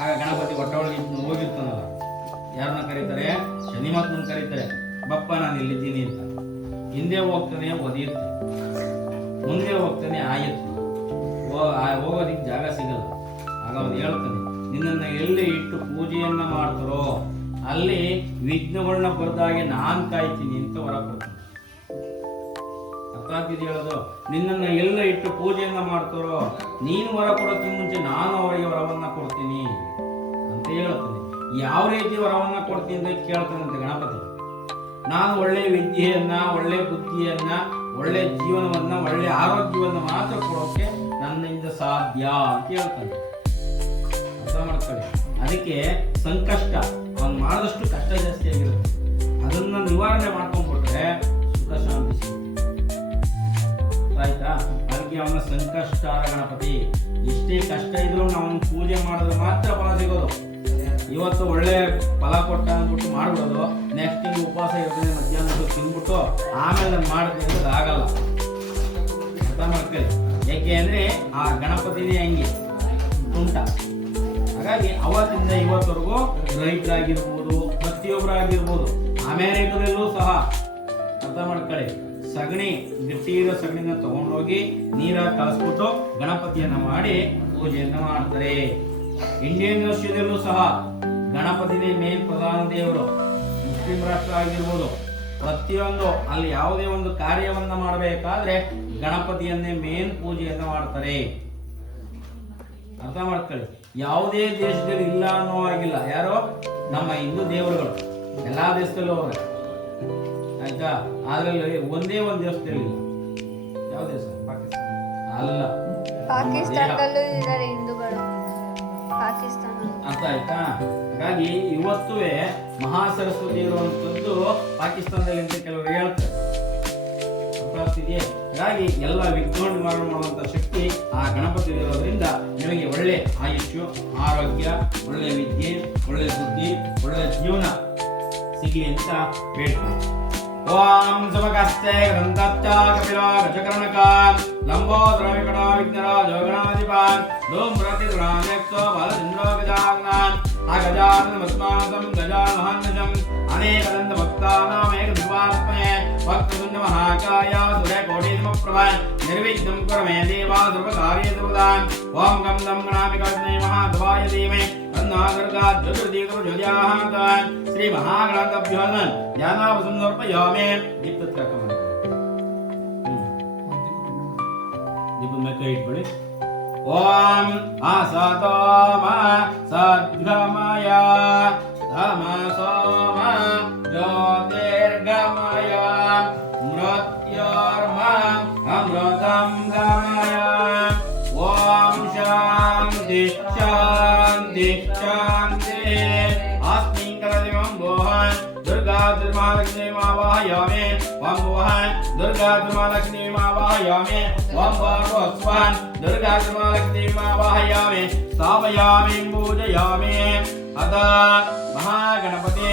ಆಗ ಗಣಪತಿ ಒಟ್ಟೊಳಗೆ ಹೋಗಿರ್ತಾನಲ್ಲ, ಯಾರನ್ನ ಕರೀತಾರೆ? ಶನಿಮಾತ್ಮನ ಕರೀತಾರೆ. ಬಪ್ಪ ನಾನು ಇಲ್ಲಿದ್ದೀನಿ ಅಂತ. ಹಿಂದೆ ಹೋಗ್ತಾನೆ ಒದಿಯುತ್ತೆ, ಮುಂದೆ ಹೋಗ್ತಾನೆ ಆಯುತ್ತೆ. ಹೋಗೋದಿಕ್ಕೆ ಜಾಗ ಸಿಗಲ್ಲ. ಆಗ ಅವನು ಹೇಳ್ತಾನೆ, ನಿನ್ನನ್ನ ಎಲ್ಲಿ ಇಟ್ಟು ಪೂಜೆಯನ್ನ ಮಾಡ್ತಾರೋ ಅಲ್ಲಿ ವಿಘ್ನಗಳನ್ನ ಬರ್ದಾಗೆ ನಾನ್ ಕಾಯ್ತೀನಿ ಅಂತ ಹೊರ ಕೊಡ್ತಾನೆ. ಅರ್ಥ ಆಗ್ತಿದೆ ಹೇಳೋದು? ನಿನ್ನನ್ನ ಎಲ್ಲ ಇಟ್ಟು ಪೂಜೆಯನ್ನ ಮಾಡ್ತಾರೋ ನೀನು ಹೊರ ಕೊಡೋಕ್ಕಿಂತ ಮುಂಚೆ ನಾನು ಅವರಿಗೆ ವರವನ್ನ ಕೊಡ್ತೀನಿ ಅಂತ ಹೇಳ್ತಾನೆ. ಯಾವ ರೀತಿ ವರವನ್ನ ಕೊಡ್ತೀನಿ ಅಂತ ಕೇಳ್ತಾನಂತೆ ಗಣಪತಿ. ನಾನು ಒಳ್ಳೆ ವಿದ್ಯೆಯನ್ನ, ಒಳ್ಳೆ ಬುದ್ಧಿಯನ್ನ, ಒಳ್ಳೆ ಜೀವನವನ್ನ, ಒಳ್ಳೆ ಆರೋಗ್ಯವನ್ನ ಮಾತ್ರ ಕೊಡೋಕೆ ನನ್ನಿಂದ ಸಾಧ್ಯ ಅಂತ ಹೇಳ್ತಾನೆ. ಅರ್ಥ ಮಾಡ್ಕೊಳ್ಳಿ. ಅದಕ್ಕೆ ಸಂಕಷ್ಟ ಅವನು ಮಾಡಿದಷ್ಟು ಕಷ್ಟ ಜಾಸ್ತಿ ಆಗಿರುತ್ತೆ. ಅದನ್ನ ನಿವಾರಣೆ ಮಾಡ್ಕೊಂಡ್ಬಿಟ್ರೆ ಸುಖ ಶಾಂತಿ ಸಿಗುತ್ತೆ. ಆಯ್ತಾ? ಅದಕ್ಕೆ ಅವನ ಸಂಕಷ್ಟಾರ ಗಣಪತಿ. ಎಷ್ಟೇ ಕಷ್ಟ ಇದ್ರು ನಾವು ಪೂಜೆ ಮಾಡಿದ್ರೆ ಮಾತ್ರ ಫಲ ಸಿಗೋದು. ಇವತ್ತು ಒಳ್ಳೆ ಫಲ ಕೊಟ್ಟ ಅಂದ್ಬಿಟ್ಟು ಮಾಡ್ಬಿಡೋದು, ನೆಕ್ಸ್ಟ್ ತಿಂಗಳು ಉಪವಾಸ ಇರ್ತದೆ, ಮಧ್ಯಾಹ್ನ ತಿಂದ್ಬಿಟ್ಟು ಆಮೇಲೆ ನಾನು ಮಾಡ್ತೀನಿ ಅನ್ನೋದು ಆಗಲ್ಲ. ಅರ್ಥ ಮಾಡ್ಕೊಳ್ಳಿ. ಯಾಕೆ ಅಂದ್ರೆ ಆ ಗಣಪತಿನೇ ಹಂಗೆ ತುಂಟ. ಹಾಗಾಗಿ ಅವತ್ತಿಂದ ಇವತ್ತವರೆಗೂ ರೈತರಾಗಿರ್ಬೋದು, ಪ್ರತಿಯೊಬ್ಬರಾಗಿರ್ಬೋದು, ಅಮೆರಿಕದಲ್ಲೂ ಸಹ ಅರ್ಥ ಮಾಡ್ಕೊಳ್ಳಿ, ಸಗಣಿ ಗಟ್ಟಿ ಇರೋ ಸಗಣಿನ ತಗೊಂಡೋಗಿ ನೀರಾಗಿ ಕಳಿಸ್ಬಿಟ್ಟು ಗಣಪತಿಯನ್ನ ಮಾಡಿ ಪೂಜೆಯನ್ನ ಮಾಡ್ತಾರೆ. ಇಂಡಿಯನ್ ಯೂನಿವರ್ಸಿಟಿಯಲ್ಲೂ ಸಹ ಗಣಪತಿನೇ ಮೇನ್ ಪ್ರಧಾನ ದೇವರು. ಮುಸ್ಲಿಂ ರಾಷ್ಟ್ರ ಆಗಿರ್ಬೋದು, ಪ್ರತಿಯೊಂದು ಅಲ್ಲಿ ಯಾವುದೇ ಒಂದು ಕಾರ್ಯವನ್ನ ಮಾಡಬೇಕಾದ್ರೆ ಗಣಪತಿಯನ್ನೇ ಮೇನ್ ಪೂಜೆಯನ್ನ ಮಾಡ್ತಾರೆ. ಅರ್ಥ ಮಾಡ್ಕೊಳ್ಳಿ. ಯಾವುದೇ ದೇಶದಲ್ಲಿ ಇಲ್ಲ ಅನ್ನೋ ಆಗಿಲ್ಲ. ಯಾರೋ ನಮ್ಮ ಹಿಂದೂ ದೇವರುಗಳು ಎಲ್ಲಾ ದೇಶದಲ್ಲೂ ಅವ್ರೆ. ಆಯ್ತಾ? ಅದ್ರಲ್ಲಿ ಒಂದೇ ಒಂದು ದೇಶದಲ್ಲಿ ಯಾವ ದೇಶ? ಪಾಕಿಸ್ತಾನ ಅಲ್ಲ, ಪಾಕಿಸ್ತಾನದಲ್ಲೂ ಇದ್ದಾರೆ ಹಿಂದೂಗಳು. ಪಾಕಿಸ್ತಾನ. ಅರ್ಥ ಆಯ್ತಾ? ಹಾಗಾಗಿ ಇವತ್ತುವೇ ಮಹಾಸರಸ್ವತಿ ಇರುವಂತದ್ದು ಪಾಕಿಸ್ತಾನದಲ್ಲಿ ಅಂತ ಕೆಲವರು ಹೇಳ್ತಾರೆ. ಅರ್ಥ ಆಗ್ತಿದೆಯೇ? ಹಾಗಾಗಿ ಎಲ್ಲ ವಿಘ್ನ ನಿವಾರಣೆ ಮಾಡುವಂತ ಶಕ್ತಿ ಆ ಗಣಪತಿ ಇರೋದ್ರಿಂದ ನಿಮಗೆ ಒಳ್ಳೆ ಆಯುಷ್ಯ, ಆರೋಗ್ಯ, ಒಳ್ಳೆ ವಿದ್ಯೆ, ಒಳ್ಳೆ ಬುದ್ಧಿ, ಒಳ್ಳೆ ಜೀವನ ಸಿಗಲಿ ಅಂತ ಬೇಡ್ಕೊಂಡು ಓಂ ಸಮಕಸ್ತೆ ಗ್ರಂಥಚ್ಚ ಕಪಿಲೋ ಗಜಕರ್ಣಕ ಲಂಬೋದರ ವಿಕಟ ವಿಘ್ನರಾಜ ಗಣಾಧಿಪಾನ್ ಧೂಮ್ರತಿ ದುರಾನೆಕ್ಸೋ ಬಾಲಚಂದ್ರೋ ಗಜಾನನ ಆ ಗಜಾನನ ಮಸ್ಮಾಸಂ ಗಜಾನಮಹಾನ್ನಜಂ ಅನೇಕದಂತ ಭಕ್ತಾನಾಮೇಕ ಧ್ರುವಾತ್ಮಯೇ ವಕ್ರತುಂಡ ಮಹಾಕಾಯ ಸುರೇ ಕೋಟಿ ಸಮಪ್ರಭ ನಿರ್ವಿಘ್ನಂ ಕುರು ಮೇ ದೇವಾ ಸರ್ವಕಾರ್ಯೇ ಸರ್ವದಾಂ ಓಂ ಗಂ ಗಂ ಗಣಾಧಿಪತಯೇ ಮಹಾದೇವಾಯ ಧೀಮಹಿ ತನ್ನೋ ದುರ್ಗಾ ಜ್ಯೋತಿರ್ದೀಪೋ ಜ್ಯೋತ್ಯಾಹಾತ ಶ್ರೀ ಮಹಾಗಣಾಧಿಪತ್ಯೋ ನಮಃ ಜ್ಞಾನಾವಸಂ ಸಮರ್ಪಯಾಮಿ. ದೀಪದ ಕರ್ಕೊಂಡು ದೀಪದ ಮೇಲೆ ಕೈ ಇಟ್ಕೊಳ್ಳಿ. ಓಂ ಆಸತೋಮ ಸದ್ಗಮಯ ತಮಸೋಮ ಜ್ಯೋತಿರ್ಗಮಯ ಮೃತ್ಯೋರ್ಮ ಅಮೃತಂ ಗಮಯ. ಓಂ ಶಾಂತಿ ಶಾಂತಿ ಶಾಂತಿ. अस्मिन् कलदिवं बोहन् दुर्गा दुर्मालक्ष्मी मावाहयामि वं बोहन् दुर्गा दुर्मालक्ष्मी मावाहयामि वं भगवत्वन् दुर्गा दुर्मालक्ष्मी मावाहयामि स्थापयामि पूजयामि. अतः महागणपते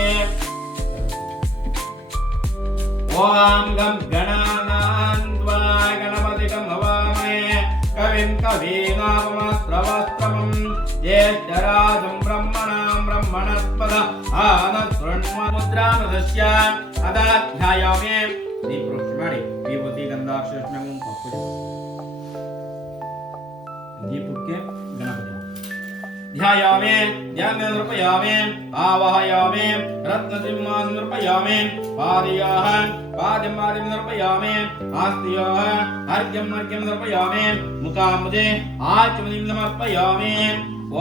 ओम गं गणानान्त्वा गणपतिं हवामहे कविं कवीनामस्त्रवस्त्रमं ज्येष्ठराजं ब्रह्मणां ब्रह्मणस्पद आनशृण्वमुद्रामदस्य अदाध्यायामि. दीपवृक्षमाणि विभूति गन्धाक्षरं पक्वज दीपके गणपति ध्यायामि ध्यानं समर्पयामि आवाहयामि रत्नसिंहासनं समर्पयामि पादयाः पादं समर्पयामि आस्त्याः अर्घ्यं समर्पयामि मुखाम्बुजे आचमनीं समर्पयामि.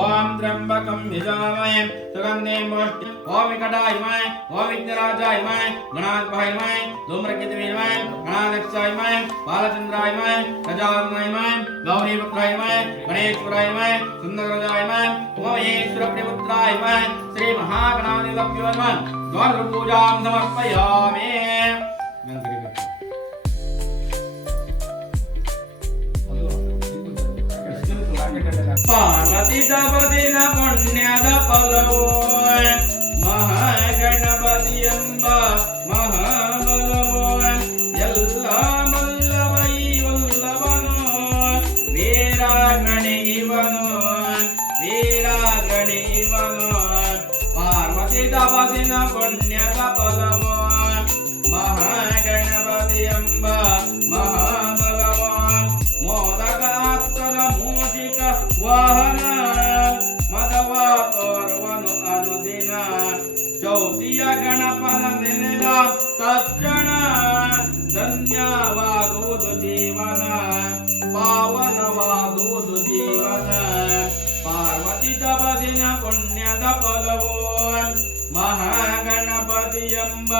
ओम त्र्यंबकं यजामहे सुगन्धिं पुष्टिं ओम विकटायमहे ओम विघ्नराजायमहे गणाधिपायमहे धूम्रकेतुयमहे गणाध्यक्षायमहे बालचन्द्रायमहे गजाननायमहे गौरीपुत्रायमहे गणेश्वरायमहे सुन्दरराजायमहे उमामहेश्वरप्रियपुत्रायमहे श्री महागणाधिपत्यो नमः. द्वादशपूजां समर्पयामि. पार्वती तपदिन पुण्यद फलवो महागणपति ಎಂಬ ಮಹಾಬಲವೋ ಎಲ್ಲ ಬಲ್ಲವೈ ವಲ್ಲವನು ವೀರಾಗಣಿ ಇವನು ವೀರಾಗಣಿ ಇವನು. ಪಾರ್ವತಿ ತಪದಿನ ಪುಣ್ಯದ ಫಲವೋ ಮಹಾಗಣಪತಿ ಎಂಬ ಮಹಾಬಲವೋ ಮೋದಕಾಸ್ತರ ಮೂಷಿಕ ವಾಹನ ಮದವ ತೋರುವನು ಅನುದಿನ ಚೌತಿಯ ಗಣಪನ ನೆನೆದ ತಕ್ಷಣ ಧನ್ಯವಾಗುವುದು ಜೀವನ ಪಾವನವಾಗುವುದು ಜೀವನ. ಪಾರ್ವತಿ ತಪಸಿನ ಪುಣ್ಯದ ಫಲವೋ ಮಹಾಗಣಪತಿ ಎಂಬ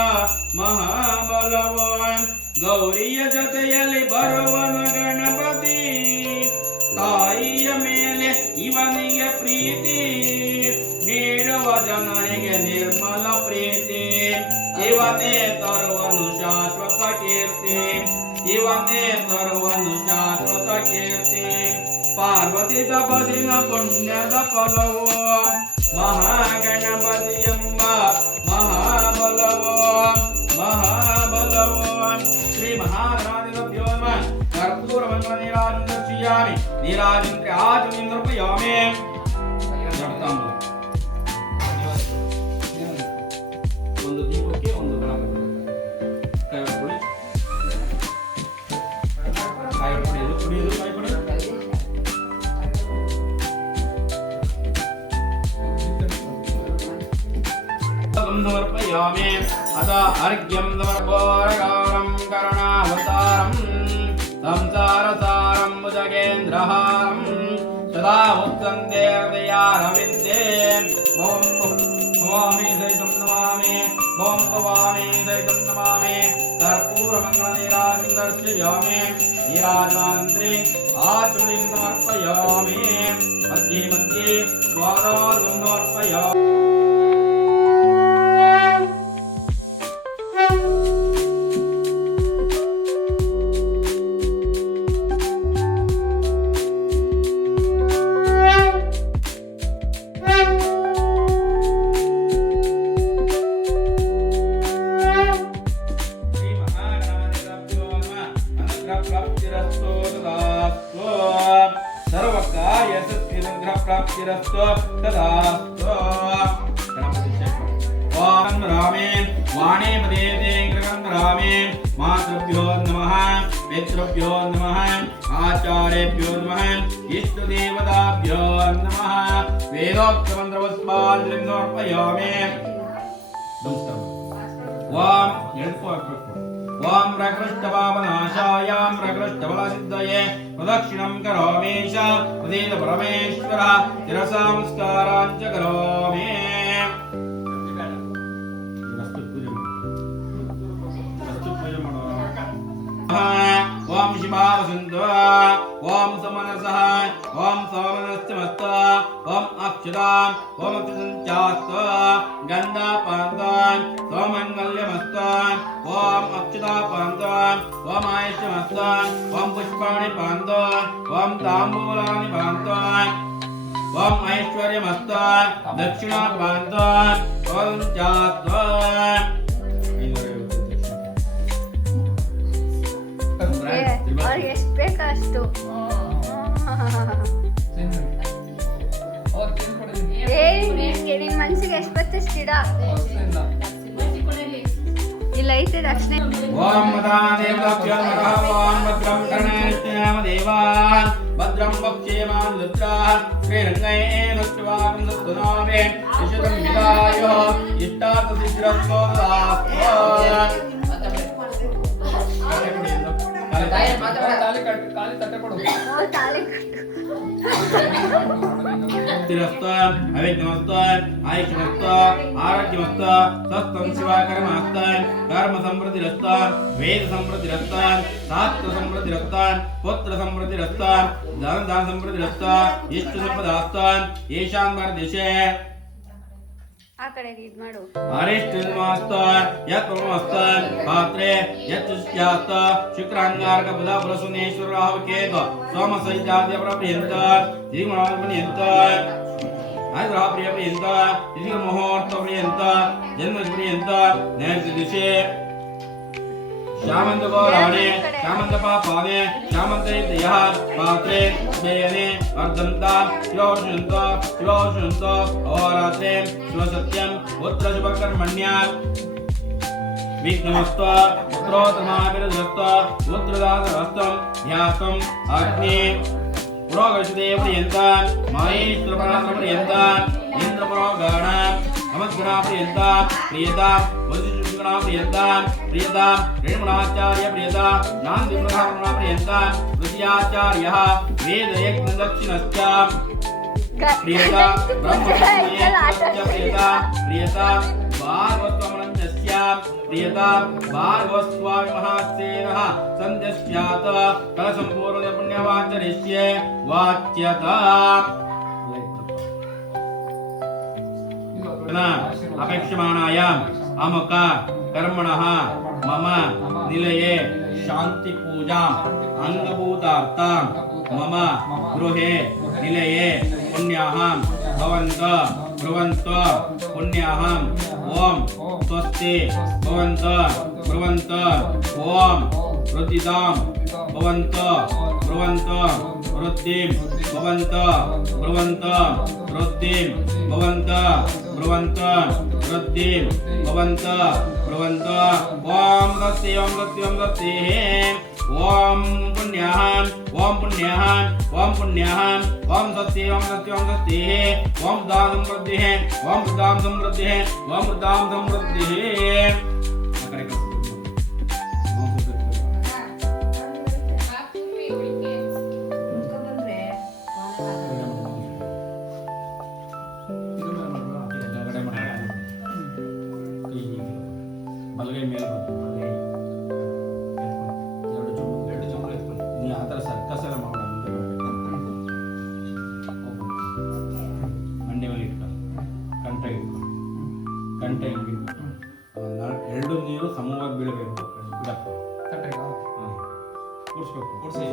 ಮಹಾಬಲವೋ ಗೌರಿಯ ಜೊತೆಯಲ್ಲಿ ಬರುವನು ಗಣಪತಿ ತಾಯಿಯ ಮೇಲೆ ಇವನಿಗೆ ಪ್ರೀತಿ ನೀಡುವ ಜನರಿಗೆ ನಿರ್ಮಲ ಪ್ರೀತಿ. ಇವನೇ ತರುವನು ಶಾಶ್ವತ ಕೀರ್ತಿ ಇವನೇ ತರುವನು ಶಾಶ್ವತ ಕೀರ್ತಿ. ಪಾರ್ವತಿ ತಪಸಿನ ಪುಣ್ಯದ ಫಲವೋ ಮಹಾಗಣಪತಿ ಎಂಬ ಮಹಾಬಲವೋ ಮಹಾಬಲವೋ. ಶ್ರೀ ಮಹಾಗಣಾಧಿಪತ್ಯೋ ನಮಃ. ಕರ್ಪೂರ ಮಂಗಳ ನೀರಾಜಂ ದರ್ಶಯಾಮಿ ನೀರಾಜಂತ್ರೆ ಆಚಮನೀಂ ಸಮರ್ಪಯಾಮಿ. ಒಂದು ದೀಪಕ್ಕೆ ಒಂದು ಗಣಪತಿ ಕೈ ಹೊಡ್ಕೊಳ್ಳಿ. ಕೈ ಹೊಡ್ಕೊಳ್ಳಿ ಕುಡಿಯೋದು ಕೈ ಕೊಡಿ. ಸಮರ್ಪಯಾಮಿ. ಅತ ಅರ್ಘ್ಯಂ ಸಮರ್ಪೋರಗಾರಂ ಕರುಣಾವತಾರಂ ಸಂಸಾರಸಾರಂ ಭುಜಗೇಂದ್ರಹಾರಂ ಸದಾ ಮುತ್ಸಂದೇ ಹೃದಯಾರವಿಂದೇ ಭವಾಮಿ ಸಹಿತಂ ನಮಾಮಿ. भवं भवामि सहितं नमामि कर्पूरमङ्गलनीराजं दर्शयामि नीराजनानन्तरे आचमनीं समर्पयामि मध्ये मध्ये स्वादार्घं समर्पयामि प्राप्तिरस्तु तदास्तु ओम रामे वाणी मदेते ग्रहन्रामे मातृभ्यो नमः पितृभ्यो नमः आचार्येभ्यो नमः इष्टदेवताभ्यो नमः वेदोक्तमन्त्रपुष्पाञ्जलिं समर्पयामि ओम प्रकृष्टपावनाशायां प्रकृष्टफलसिद्धये प्रदक्षिणं करोमीश प्रदीत परमेश्वर तिरसंस्कारां च करोमि ओम शिवावसन्त ओम समनसः ओम सोमनश्चमस्त ओम अक्षता ओम अक्षसञ्चास्त गन्धापान्त सोमङ्गल्यमस्त ओम अक्षतापान्त ओम आयुष्यमस्त ओम पुष्पाणि पान्त ओम ताम्बूलानि पान्त ओम ऐश्वर्यमस्त दक्षिणापान्त ओम चास्त ಅವ್ರಿಗೆ ಎಷ್ಟು ಬೇಕು ಅಷ್ಟು ನಿನ್ ಮನ್ಸಿಗೆ ಎಷ್ಟು ಬರ್ತಷ್ಟು ಇಡ ಇಲ್ಲ ಐತೆ ದಕ್ಷಿಣ ಓಂ ಮದಾದೇವ್ಯೋ ನಮಃ ಓಂ ಭದ್ರಂ ಕರ್ಣೇಶ್ಯಾಮ ದೇವಾನ್ ಭದ್ರಂ ವಕ್ಷೇಮಾನ್ ರುದ್ರಾಃ ಶ್ರೀರಂಗೇ ರುಚ್ವಾಕಂ ದತ್ತುನಾಮೇ ಯಶೋದಂ ವಿದಾಯೋ ಇಷ್ಟಾರ್ಥ ಸಿದ್ಧಿರಸ್ತೋ तिरस्त अविघ्नस्त आयुष्मस्त आरोग्यमस्त सत्तं शिवाकर्मस्त कर्म समृद्धिरस्त वेद समृद्धिरस्त शास्त्र समृद्धिरस्त पुत्र समृद्धिरस्त धन दान समृद्धिरस्त इष्ट संपदास्त येषां भारतदेशे ಆ ಕಡೆ ರೀಡ್ ಮಾಡು ಅರಿಷ್ಟಮಸ್ತ ಯತ್ಮಸ್ತ ಪಾತ್ರೆ ಯತ್ಸ್ಯಾಸ್ತ ಶುಕ್ರಾಂಗಾರಕ ಬುಧ ಬೃಹಸ್ಪತಿಶ್ವರ ರಾಹು ಕೇತು ಸೋಮ ಸೈಜಾದ್ಯ ಪ್ರಪ್ರಿಯಂತ ಶ್ರೀಮಹಾಪ್ರಿಯಂತ ಆಯುರ್ಹ ಪ್ರಿಯಪ್ರಿಯಂತ ಶ್ರೀ ಮುಹೂರ್ತ ಪ್ರಿಯಂತ ಜನ್ಮ ಪ್ರಿಯಂತ ನೈಋತ್ಯ ದಿಶೆ श्यामंत गौराणे श्यामंत पापाने श्यामंत दया पात्रे स्मेयने अर्धंता शिवशुंत शिवशुंत अहोरात्रे शिवसत्यम पुत्र शुभकर्मण्या विघ्नमस्त पुत्रोत्तमाभिरधस्त पुत्रदासहस्तं ध्यातं अग्नि पुरोगशदेव पर्यन्त महेश्वर पराशर पर्यन्त इंद्र पुरोगण अमद्गणा पर्यन्त प्रियता वसिष्ठगणा पर्यन्त प्रियता रेणुगुणाचार्य प्रियता नान्दिगुणा पर्यन्त तृतीयाचार्यः वेदयज्ञ दक्षिणश्च प्रियता ब्रह्मविष्णुये प्रियता प्रियता भागवतमनन्दस्य प्रियता भागवस्वामि महासेनः सन्ध्यस्यात् कलसम्पूर्ण पुण्यवाचरिष्ये वाच्यता अपेक्षमाणायाम् अमुक कर्मणः मम निलये शान्ति पूजा अंगभूतार्थं मम गृहे निलये पुण्याहं भवन्त ब्रुवन्त पुण्याहं ओम स्वस्ति भवन्त ब्रुवन्त ओम वृद्धिदां भवन्त ब्रुवन्त वृद्धिं भवन्त ब्रुवन्त वृद्धिं भवन्त ब्रुवन्त वृद्धिं भवन्त ब्रुवन्त ओम दत्ति ओम दत्ति ओम दत्ति ओम पुण्याहं ओम पुण्याहं ओम पुण्याहं ओम सत्ति ओम सत्ति ओम सत्ति ओम दां समृद्धिः ओम दां समृद्धिः ओम दां समृद्धिः ಬಲಗೈ ಮೇಲೆ ಬರ್ತೀನಿ ಬಲಗೈ ಎರಡು ಚುಮ್ಮು ಎತ್ಕೊಳ್ಳಿ ನೀವು ಆ ಥರ ಸರ್ಕಸ್ ಎಲ್ಲ ಮಾಡೋಣ ಮಂಡೆ ಮೇಲೆ ಇಟ್ಕೊ ಕಂಠ ಇಟ್ಕೊ ಕಂಠ ಹಿಂಗಿಟ್ಕೊ ಎರಡು ನೀರು ಸಮವಾಗಿ ಬೀಳಬೇಕು ಬಿಡಪ್ಪ ಕೂಡಿಸ್ಬೇಕು ಕೂಡಿಸಿ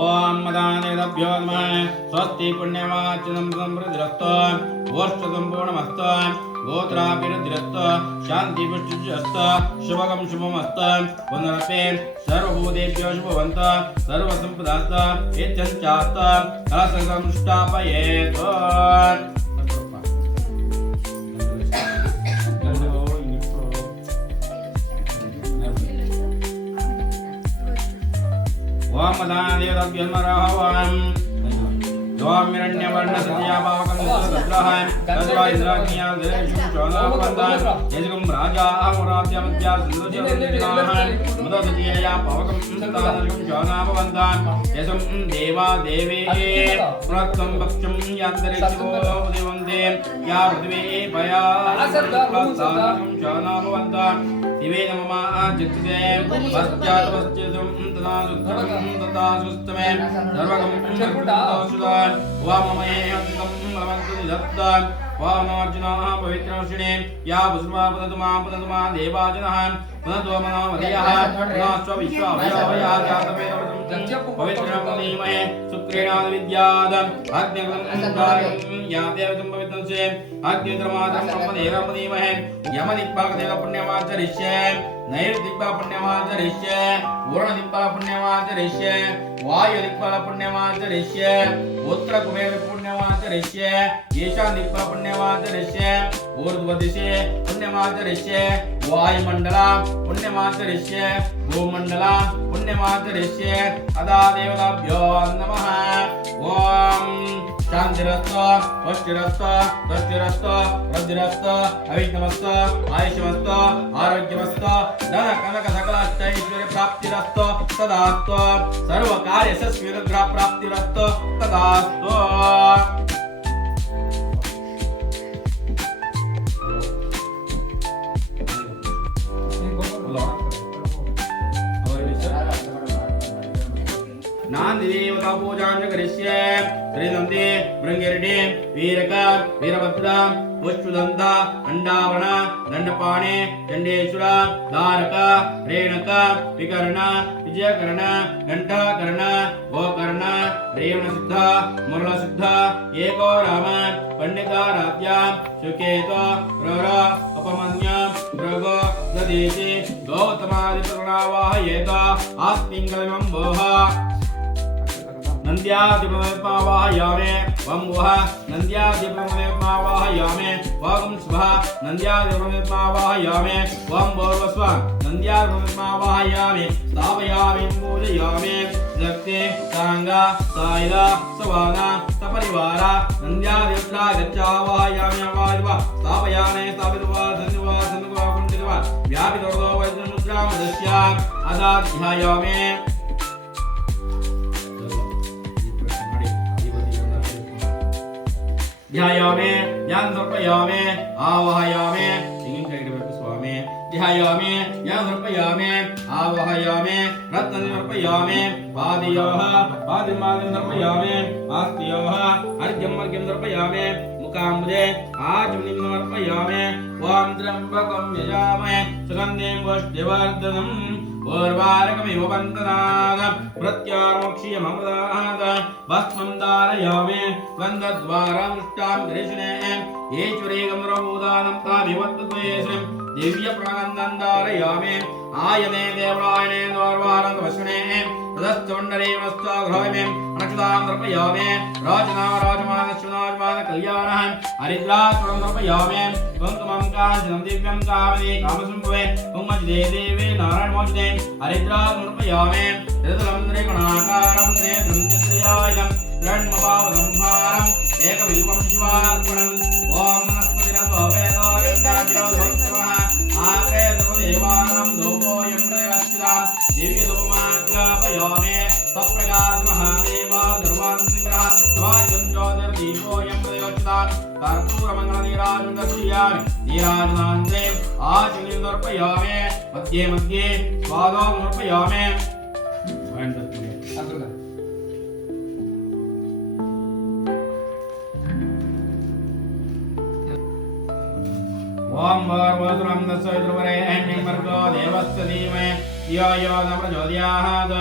ಓಂ ಮದಾನೇಭ್ಯೋ ನಮಃ ಸ್ವಸ್ತಿ ಪುಣ್ಯವಾಚನಂ ಸಮೃದ್ಧಿರಸ್ತು ಗೋಷ್ಠ ಸಂಪೂರ್ಣಮಸ್ತು ಗೋತ್ರಾಭಿವೃದ್ಧಿರಸ್ತು ಶಾಂತಿ ಪುಷ್ಟಿರಸ್ತು ಶುಭಗಂ ಶುಭಮಸ್ತು ಪುನರಪಿ ಸರ್ವಭೂತೇಭ್ಯೋ ಶುಭವಂತ ಸರ್ವಸಂಪದಾಸ್ತು ಇತ್ಯಂಚಾಸ್ತು ಕಲಸಂಷ್ಟಾಪಯೇತು ओम मदानेरभ्यमरहवं द्वामिरण्यवर्णसत्याभावकं तद्रहं तद्वा इन्द्राग्न्या देशं चोदावन्तां यजकं राजा अमराज्यमध्या सुन्दरजनजनाहं मुदसतीया पावकं तदादर्शं चोदावन्तां यजं देवा देवे प्रत्वं भक्षं यान्तरिक्षो देवन्ते या पृथिवी पया प्रत्सादं चोदावन्तां दिवे नमः आचित्ते पश्चात्पश्चातं तदा दुःखं तदा सुस्तमे सर्वगं सर्वदासुदान् वाममये हस्तं लवन्तु निधत्तान् वामनार्जुनः पवित्रर्षिणे या पुष्पा पदतु मां देवाजनः पुनतो मनोमदयः पुनश्च विश्वाभयाभया जातवेदवतं पवित्रं नीमहे शुक्रेणाद्विद्याद् अग्निगं या देवतं पवित्रस्य अग्निद्रमादं ब्रह्मदेवं नीमहे यमदिक्पाकदेव पुण्यमाचरिष्ये नैर्दिक्पा पुण्यमाचरिष्ये वरुणदिक्पा पुण्यमाचरिष्ये वायुदिक्पा पुण्यमाचरिष्ये उत्तरकुबेर पुण्यमाचरिष्ये ईशानदिक्पा पुण्यमाचरिष्ये ऊर्ध्वदिशे पुण्यमाचरिष्ये वायुमण्डला पुण्यमाचरिष्ये भूमण्डला पुण्यमाचरिष्ये अदा देवताभ्यो नमः ओम शांतिरस्तु पुष्टिरस्तु तुष्टिरस्तु वृद्धिरस्तु अविघ्नमस्तु आयुष्यमस्तु आरोग्यमस्तु धन कनक सकलाष्टैश्वर्य प्राप्तिरस्तु तदास्तु सर्वकार्य यशस्विनुग्रह प्राप्तिरस्तु तदास्तु नान्दिदेवता पूजां च करिष्ये श्रीनन्दी भृङ्गिरडे वीरक वीरभद्र पुष्पदन्त अण्डावण दण्डपाणे चण्डेश्वर धारक रेणक विकर्ण विजयकर्ण घण्टाकर्ण गोकर्ण रेवणसिद्ध मुरलसिद्ध एको राम पंडिताराध्य सुकेतो प्रवर अपमन्य भृगो दधीति गौतमादिप्रणवाहयेत आस्मिङ्गलिमं भोः नन्द्यादिप्रमवाहयामे वं वः नन्द्यादिप्रमवाहयामे वागं स्वः नन्द्यादिप्रमवाहयामे वं भोर्वस्व नन्द्यादिप्रमवाहयामे स्थापयामि पूजयामि शक्ति सांगा सायदा सवाना सपरिवार नन्द्यादिप्रा गच्छावाहयामि वायुवा स्थापयामि स्थापित्वा धन्यवा कुण्डित्वा व्यापितोर्दो वैद्यमुद्रामदस्य अदाध्यायामि ध्यायामि ज्ञान समर्पयामि आवाहयामि सिंगिंग करेंगे स्वामी ध्यायामि ज्ञान समर्पयामि आवाहयामि रत्न समर्पयामि पादयोः पादिमादिं समर्पयामि आस्तियोः अर्घ्यं समर्पयामि मुखाम्बुजे आचमनीं समर्पयामि ओम त्र्यंबकं यजामहे सुगन्धिं पुष्टिवर्धनम् उर्वारुकमिव बन्धनात् प्रत्यारोक्ष्यममदात् भस्मं धारयामि गन्धद्वारमुष्टां कृष्णे ईश्वरीकं सर्वभूतानां तामिवत्तद्वयेश्वरं दिव्यप्रागन्धं धारयामि आयने देवरायणे द्वारवारं वसुने तदस्तुण्डरेवस्ताग्रहमे अनक्षतां समर्पयामि राजनाराजमानश्वनाजमान कल्याणः हरिद्रास्वरं समर्पयामि कुङ्कुमं काञ्चनं दिव्यं कामदे कामसम्भवे कुङ्कुमजिदे देवे नारायणमोचिते हरिद्रां समर्पयामि त्रिदलं त्रिगुणाकारं नेत्रं चित्रयायुधं हिरण्मपावसंहारम् एकविल्वं शिवार्पणम् ॐ वनस्पतिरसोवेदोरिन्द्राज्योतिमः आग्रे सर्वदेवानां धूपोऽयं प्रयश्चितां दिव्यधूमाग्रापयामि स्वप्रकाशमहादेवा धर्मान्तिग्रह स्वायं ज्योतिर्दीपोऽयं प्रयोचिताम् कर्पूरमङ्गलनीराजं दर्शयामि नीराजनान्तरे आचमनीं समर्पयामि मध्ये मध्ये स्वादं समर्पयामि ओम भगवतुरं दशविद्रुवरेण्यं भर्गो देवस्य धीमहि धियो यो न प्रचोदयात्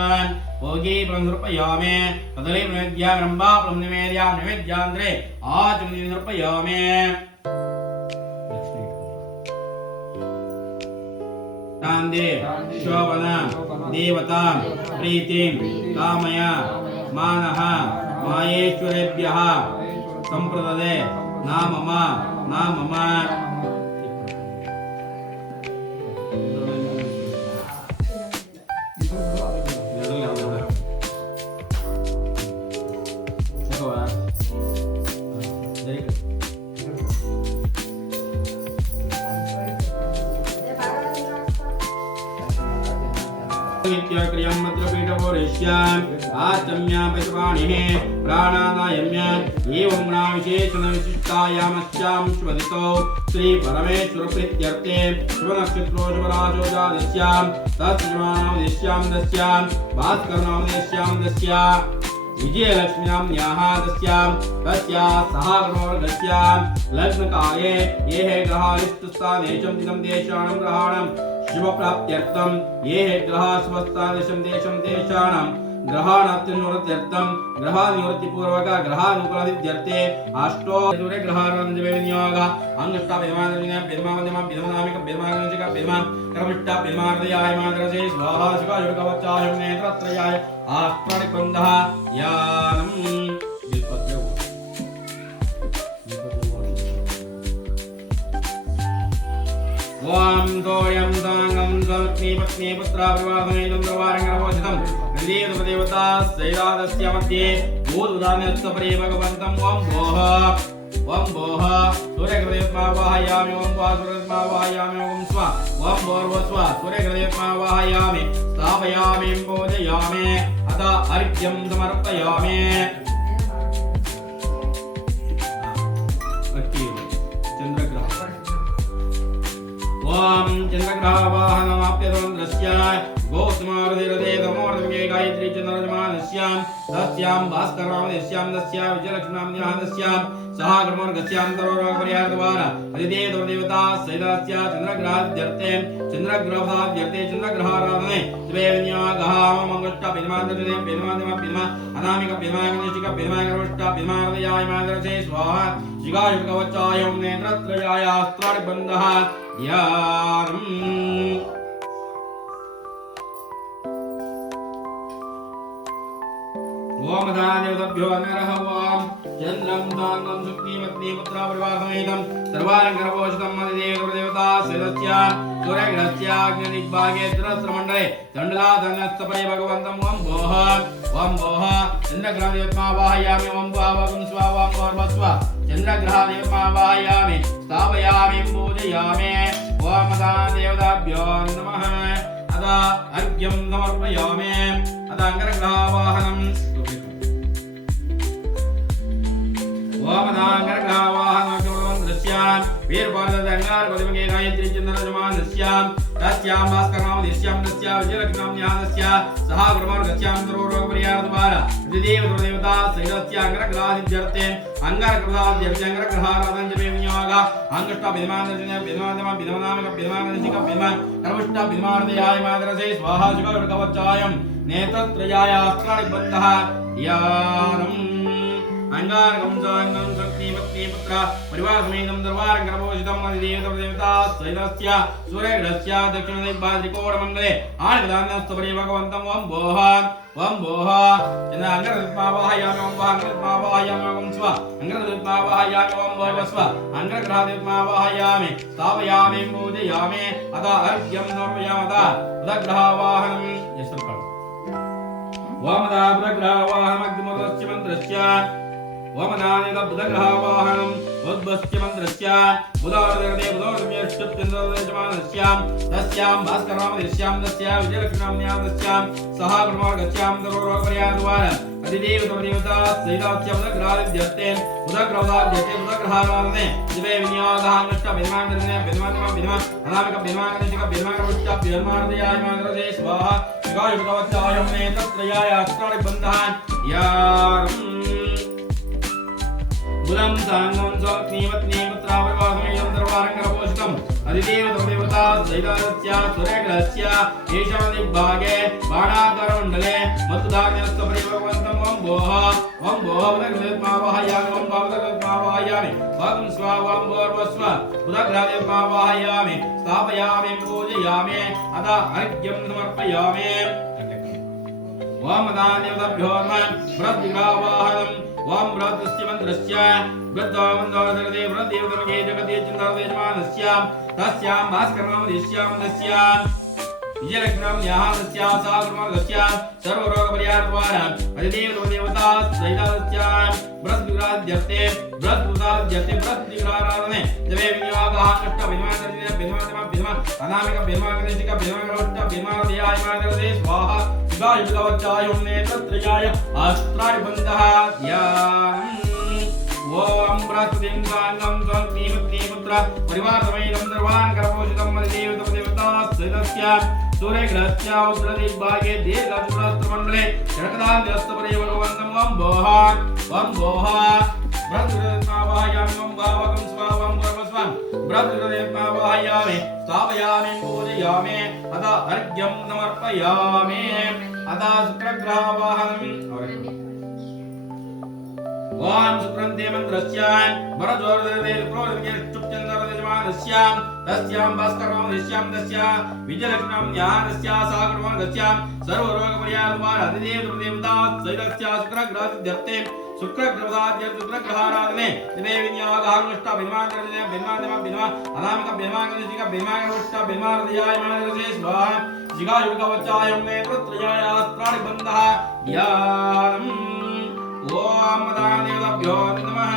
भोगी प्रसृपयामि कदली प्रनिवेद्या ब्रह्मा प्रनिवेद्या निवेद्यान्द्रे आचमनीं समर्पयामि शान्ति शोभना देवता प्रीतिं कामय मानः माहेश्वरेभ्यः सम्प्रददे नामम नामम क्रियं मद्रपीठपोरेष्याम् आचम्या पितृवाणिः प्राणानायम्य एवं गुणाविशेषणविशिष्टायामस्यां श्वदितो श्रीपरमेश्वरप्रीत्यर्थे शुभनक्षत्रो शुभराजो जातस्यां तत्सुजमानामदेश्यां दस्यां भास्करनामदेश्यां दस्या विजयलक्ष्म्यां दस्यां तस्याः सहाग्रहवर्गस्यां लग्नकाले ये ग्रहारिष्टस्थाने चं देशानं ग्रहाणं शुभप्राप्त्यर्थं ये ग्रहाः शुभस्थानेशं देशं देशानां ग्रहाणात्यर्थं ग्रहानिवृत्तिपूर्वक ग्रहानुकूलसिद्ध्यर्थे अष्टो दूरे ग्रहाणां अंगष्टा विमानदिनं विमानदिनं विमानामिक विमानजिक विमान कर्मष्टा विमानदयाय माद्रसे स्वाहा शिवायुर्गवच्चाय नेत्रत्रयाय आस्त्राणिबन्धः यानं विपत्यो ओम गौर्यं दांगं सल्क्नी पत्नी पुत्रा प्रवासमेदं द्रवारंगरवोचितं हृदयदेवता सैरादस्य मध्ये भूतदानस्तपरे भगवन्तं ओम भोः सूर्यकृतेत्मा वाहयामि ओम वासुरत्मा वाहयामि ओम स्व ओम भोर्वस्व सूर्यकृतेत्मा वाहयामि स्थापयामि पूजयामि अथ अर्घ्यं समर्पयामि ओम चंद्रग्रहवाहनमाप्यतोन्द्रस्य गौतमारुधिरते तमोर्धमे गायत्री चन्द्रजमानस्यां तस्यां भास्करनामदेश्यां दस्या विजयलक्ष्म्यां दस्यां सहाग्रमवर्गस्यां तरोरोगपरिहारद्वारा अधिदेवता सैदस्या चन्द्रग्रहाद्यर्थे चन्द्रग्रहाराधने शिवेन्यागहामङ्गष्टा पिधमादने पिधमादिमा अनामिक पिधमागनिशिक पिधमागरवष्टा पिधमारदयाय मादरसे स्वाहा शिगायुगवच्चाय नेत्रत्रयाय अस्त्राणिबन्धः यारं ओम दानदेवताभ्यो नरः ओम चन्द्रं दानं सुक्तिमत्नी पुत्रा परिवासमेदं सर्वालङ्कारभूषितं मदिदेवदेवता सैदस्य सूर्यग्रहस्य अग्निदिग्भागे तिरस्रमण्डले दण्डलाधनस्तपरे भगवन्तं ओम भोः चन्द्रग्रहदेवता वाहयामि ओम भावगुं स्वाहा ओम भोर्वस्व चन्द्रग्रहदेवता वाहयामि स्थापयामि पूजयामि ओम दानदेवताभ्यो नमः अथ अर्घ्यं समर्पयामि अथ अङ्गरग्रहवाहनं ओम दानग्रहवाहनमन्द्रस्यां वीरपाददङ्गारपदिमगे गायत्री चन्द्रजमानस्यां तस्यां भास्करनामदेश्यां दस्या विजयलक्ष्म्यां दस्या सहाग्रमवर्गस्यां तरोरोगपरिहारद्वारा देवता सैदस्य अङ्गरग्रहादित्यर्थे अंगारकृताद्यर्थे अंगारकृहाराधनं जपे विनियोग अंगष्टा विधमानदिने विधमादिमा विधमानामिक विधमानदिशिक विधमान कर्मष्टा विधमार्दयाय मादरसे स्वाहा शिवायुर्गवच्चायं नेत्रत्रयाय अस्त्राणिबन्धः यानं अंगारकं साङ्गं शक्ति पत्नी पुत्र परिवारसमेतं दरबारङ्गरभूषितं मदिदेवता सैदस्य सूर्यग्रहस्य दक्षिणदिग्भाद्रिकोणमण्डले आर्घदानस्तपरे भगवन्तं ओम भोः चन्द्राङ्गरदिग्भावाहयामि ओम वाहङ्गरदिग्भावाहयामि ओम स्व अङ्गरदिग्भावाहयामि ओम भोर्वस्व अङ्गरग्रहदिग्भावाहयामि स्थापयामि पूजयामि अथ अर्घ्यं समर्पयामि बुधग्रहवाहनं यशस्काल ओम बुधग्रहवाहनमग्निमरुदस्य मन्त्रस्य ओम नानिक बुधग्रहवाहनम् उद्भस्य मन्त्रस्य बुधार्दे बुधोर्मेष्टचन्द्रजमानस्यां तस्यां भास्करनामदेश्यां दस्या विजयलक्ष्म्यां दस्यां सहाग्रमवर्गस्यां तरोरोगपरिहारद्वारा अधिदेवता सहितास्य उदग्रादित्यस्ते उदग्रवदाद्यस्ते उदग्रहाराधने दिवे विनियोगान्नष्ट विद्मानदने विद्मानम अनामिक विद्मानदिक विद्मानरुष्ट विद्मानदयाय मानरदे स्वाहा शिवायुगवत्यायं नेत्रत्रयाय अस्त्राणि बन्धान् यारम् बुलं सांगं स्वप्नीवत्नी पुत्रावरवासमेयं दरवारङ्गरपोषकम् अधिदेवता सहितास्य सुरेग्रहस्य ईशान्यदिग्भागे बाणाकारमण्डले मत्तुदाग्नस्तपरिवर्तनं वं भोः उदग्रहत्मावाहयामि वं भावदग्रहत्मावाहयामि वं स्वा वं भोर्वस्व उदग्रहत्मावाहयामि स्थापयामि पूजयामि अथ अर्घ्यं समर्पयामि वामदादेवताभ्यो नमः बृहद्विग्रहवाहनम् वाम बृहदस्य मन्त्रस्य बृहद्वामन्दोरदे बृहद्देवतमगे जगते चिन्तादेशमानस्य तस्यां भास्करनामदेश्यां तस्यां विजयलक्ष्म्यां न्याहानस्या सागरमार्गस्य सर्वरोगपरिहारद्वारा अधिदेवता सहितास्य बृहद्विग्रहाद्यर्थे बृहद्विग्रहाराधने जवे विनियोगः कष्ट विद्मा अनामिक विद्मागणेशिक विद्मागणोष्ट विद्मादयाय मानरदे स्वाहा शिवायुगवत्यायं नेत्रत्रयाय अस्त्राणि बन्धः ध्यानम् ओम प्रत्यंगांगं स्वप्नीपुत्र परिवारसमेतं सर्वान् करपोषितं मदिदेवता सहितस्य सूर्यग्रहस्य उत्तरदिग्भागे दीर्घचतुरस्रमण्डले शरकदान्यस्तपरे भगवन्तं वं भोः बृहद्विग्रहत्मावाहयामि वं भावकं स्वावं परमस्वं बृहद्विग्रहत्मावाहयामि स्थापयामि पूजयामि अथ अर्घ्यं समर्पयामि अथ शुक्रग्रहवाहनम् ओम शुक्रन्ते मन्त्रस्य वरजोर्दे क्रोधके चुप्चन्द्रदेशमानस्य तस्यां भास्करनामदेश्यां तस्य विजयलक्ष्म्यां न्याहानस्य सागरमार्गस्य सर्वरोगपरिहारद्वारा अधिदेवता सहितस्य शुक्रग्रहाद्यर्थे शुक्रग्रहाराधने दिवे विनियोगान्नष्ट विद्मानदने विद्मा अनामिक विद्मागणेशिक विद्मागणोष्ट विद्मादयाय मानरदे स्वाहा शिवायुगवत्यायं नेत्रत्रयाय अस्त्राणि बन्धः ध्यानम् ओम मदादेवताभ्यो नमः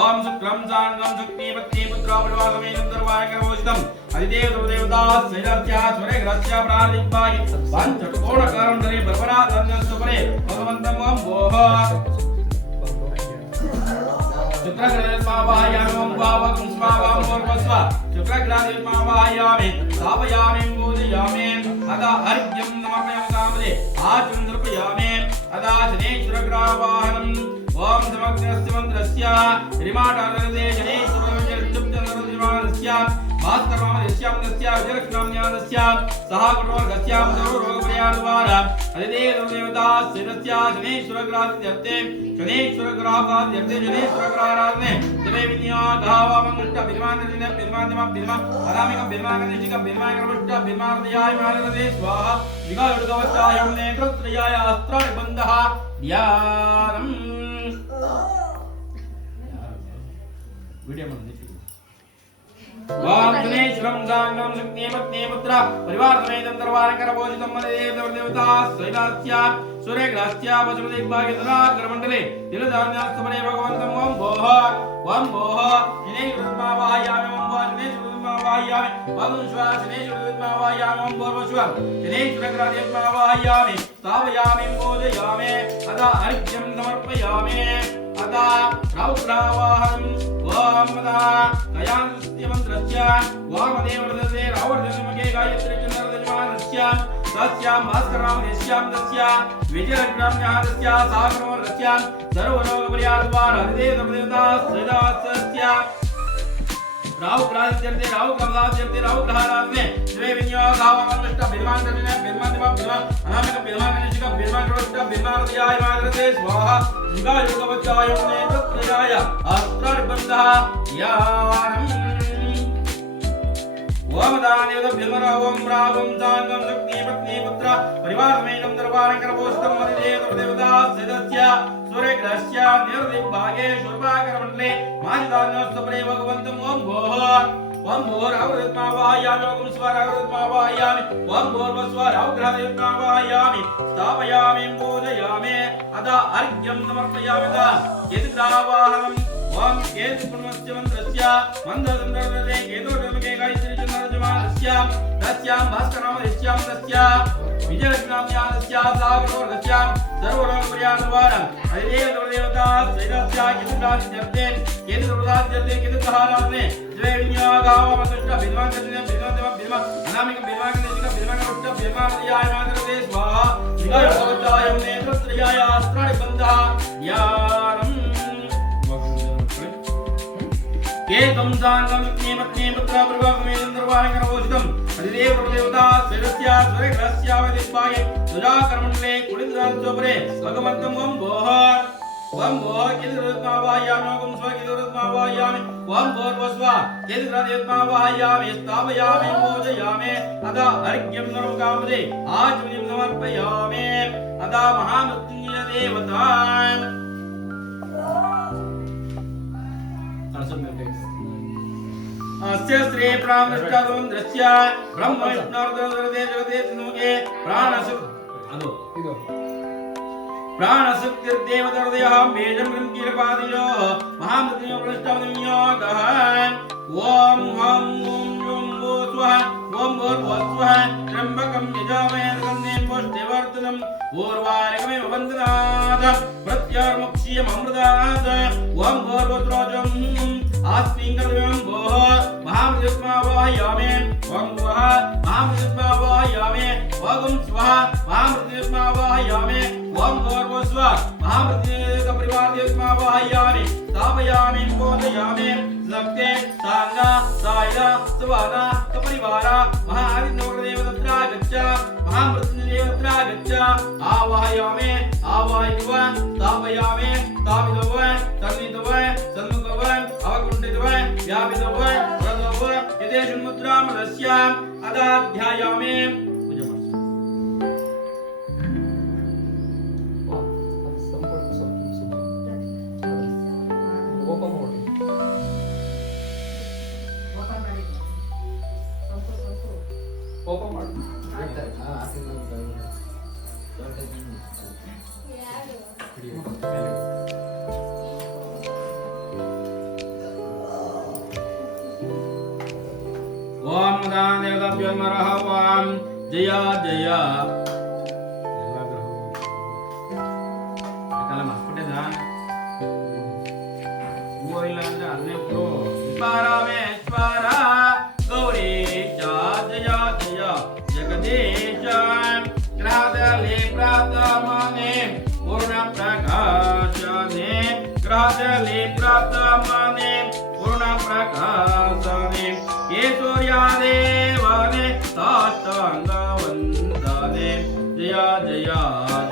ओम शुक्रं सांगं शक्तिपत्नी पुत्रावरवासमेनं दरवारङ्गरपोषितम् अधिदेवता सहितस्य सूर्यग्रहस्य प्राणदिग्भागे पञ्चकोणकारमण्डले बर्बराधन्यस्तपरे भगवन्तं वं भोः शुक्रग्रहत्मावाहयामि वं भावकं स्वावं भोर्वस्व शुक्रग्रहत्मावाहयामि स्थापयामि पूजयामि अथ अर्घ्यं समर्पयामि कामदे आचमनं समर्पयामि अदा शनेश्वरग्रहवाहनम् ओम समग्रस्य मन्त्रस्य रिमाटारदे शनेश्वरजलचुप्चन्द्रदिवानस्य भास्करनामदेश्यां तस्य विजयलक्ष्म्यां सहाकुटवर्गस्य सर्वरोगपरिहारद्वारा अधिदेवता सहितस्य शनेश्वरग्रहाद्यर्थे शनेश्वरग्रहाराधने दिवे विनियोगः वामङ्गुष्ट विद्मानदने विद्मा अनामिक विद्मागणेशिक विद्मागणोष्ट विद्मादयाय मानरदे स्वाहा शिवायुगवत्यायं नेत्रत्रयाय अस्त्राणि बन्धः ध्यानम् वीडियो में वाम गणेश्वरं सांगं शक्तिपत्नी पुत्र परिवारसमेतं दरवारङ्गरपोषितं मदिदेवता सहितस्य सूर्यग्रहस्य पश्चिमदिग्भागे तदाग्रमण्डले तिलधान्यास्तपरे भगवन्तं वं भोः शनेश्वरत्मावाहयामि वं भोः शनेश्वरत्मावाहयामि वं श्वा शनेश्वरत्मावाहयामि वं भोर्वस्वं शनेश्वरग्रहत्मावाहयामि स्थापयामि पूजयामि अथ अर्घ्यं समर्पयामि अथ रौद्रावाहनम् ओम मदा गयानस्य मन्त्रस्य वामदेवदसे रावर्धनमगे गायत्री चन्द्रदेशमानस्य तस्यां भास्करनामदेश्यां तस्य विजयलक्ष्म्यां सागरमार्गस्य सर्वरोगपरिहारद्वारा अधिदेवता सहितस्य राहुग्रहाद्यर्थे राहुग्रहाराधने द्वे विनियोगावामन्नष्ट विद्मानदने विद्मा अनामिक विद्मागणेशिक विद्मागणोष्ट विद्मादयाय मानरदे स्वाहा शिवायुगवत्यायं नेत्रत्रयाय अस्त्राणि बन्धः ध्यानम् ओम दानदेवताभ्यो नमः ओम रावं सांगं शक्तिपत्नी पुत्र परिवारसमेतं दरवारङ्गरपोषितं मदिदेवता सहितस्य सूर्यग्रहस्य निर्दिग्भागे शूर्पाकरमण्डले मानिदान्यस्तपरे भगवन्तं वं भोरावृत्मावाहयामि वं स्वरावृत्मावाहयामि वं भोर्वस्वरावग्रहदेवतावाहयामि स्थापयामि पूजयामि अथ अर्घ्यं समर्पयामि यदिग्रहवाहनम् ಓಂ ಕೇತು ಪುಣ್ಯಸ್ಯ ಮಂತ್ರಸ್ಯ ಮಂತ್ರದಂತ್ರೇ ಕೇತೋಟಮಕೆ ಗಾಯತ್ರಿ ಚಂದ್ರಜಮಾನಸ್ಯ ತಸ್ಯಾಂ ಭಾಸ್ಕರನಾಮಸ್ಯಾಂ ತಸ್ಯ ವಿಜಯಲಕ್ಷ್ಮ್ಯಾಸ್ಯ ಸಾಗರೋರ್ಗಸ್ಯಾಂ ಸರ್ವಲೋಕಪ್ರಿಯಾನುವಾರಂ ಹರಿದೇವದೇವತಾ ಶ್ರೀರಸ್ಯ ಕೇತುರಾಜ್ಯರ್ತೆ ಕೇತುರಾಜ್ಯರ್ತೆ ಕೇತುಹಾರಾಧನೆ ಜಯ ವಿನ್ಯಾಗಾವಮತುಷ್ಟ ಭಿನ್ವಾಂತನೆ ಭಿನ್ವಾಂತಮ ಅನಾಮಿಕ ಭಿನ್ವಾಂತನಿಕ ಭಿನ್ವಾಂತುಷ್ಟ ಭಿನ್ವಾಂತಯಾಯ ಮಾತರತೆ ಸ್ವಾಹಾ ವಿಗಾಯಸವಚಾಯಂ ನೇತ್ರತ್ರಯಾಯ ಅಸ್ತ್ರಾಣಿ ಬಂಧಃ ಯಾನಂ ಕೇತಂ ಸಾಂಗಂ ನೇಮತ್ನೇ ಪುತ್ರ ಪ್ರಭಾಗಮೇಂದ್ರವಾಣಕರವೋಷಿತಂ ಹರಿದೇವದೇವತಾ ಶ್ರೀರಸ್ಯ ಸ್ವರಗ್ರಸ್ಯಾವದಿಸ್ವಾಯ ಸುಜಾಕರ್ಮಣೆ ಕುಳಿತುಪರೆ ಭಗವಂತಂ ಓಂ ಭೋಹ ಓಂ ಭೋಹ ಕೇತುರತ್ಮಾವಾಯಾಮಿ ಓಂ ಸ್ವ ಕೇತುರತ್ಮಾವಾಯಾಮಿ ಓಂ ಭೋರ್ವಸ್ವ ಕೇತುರದೇವತ್ಮಾವಾಯಾಮಿ ಸ್ಥಾಪಯಾಮಿ ಪೂಜಯಾಮಿ ಅದ ಅರ್ಘ್ಯಂ ಸರ್ವಕಾಮದೇ ಆಚಮನಿಂ ಸಮರ್ಪಯಾಮಿ ಅದ ಮಹಾಮೃತ್ಯುಂಜಯ ದೇವತಾ अस्य श्री प्राणष्टादं दृश्य ब्रह्म विष्णुर्दे जगते तनुगे प्राणसु अदो प्राणशक्तिर्देवतर्दयः बेजं कीलपादियो महामृत्युं प्रष्टावनियोगः ओम हम ओम ओम वो स्वः ओम भूर्भुवः त्र्यम्बकं यजामहे सुगन्धिं पुष्टिवर्धनम् ऊर्वारिकमेव वन्दनात् प्रत्यार्मुक्षीयममृतात् ओम भूर्भुवस्रोजम् आस्मिङ्गलमेवं भोः महामृत्युस्मावाहयामि ओम वः महामृत्युस्मावाहयामि ओम स्वः महामृत्युस्मावाहयामि ओम भूर्भुवस्व महामृत्युस्मावाहयामि स्थापयामि बोधयामि सक्ते सांगा सायला सवाना कपरिवारा महाविष्णुदेवतत्रा गच्छ महामृत्युदेवतत्रा गच्छ आवाहयामि आवाहयित्व स्थापयामि स्थापितव तन्नितव सन्मुखव अवकुण्ठितव व्यापितव व्रतव यदेषु मुद्रामदस्याम् अदाध्यायामि ओम दान देवताभ्यो नमः ओम जय जय कलम हस्पिटल वो ಇಲ್ಲ ಅಂದ್ರೆ ಅದನ್ನೇ ಬ್ರೋ ಪರಮೇಶ್ವರ ಗೌರೀಶ ಜಯ ಜಯ ಜಗದೀಶ ಗ್ರಹದಲ್ಲಿ ಪ್ರಥಮನೆ ಪೂರ್ಣ ಪ್ರಕಾಶನೆ ಗ್ರಹದಲ್ಲಿ ಪ್ರಥಮನೆ ಪೂರ್ಣ ಪ್ರಕಾಶನೆ ये सूर्यादेवाने साष्टांग वंदने जय जय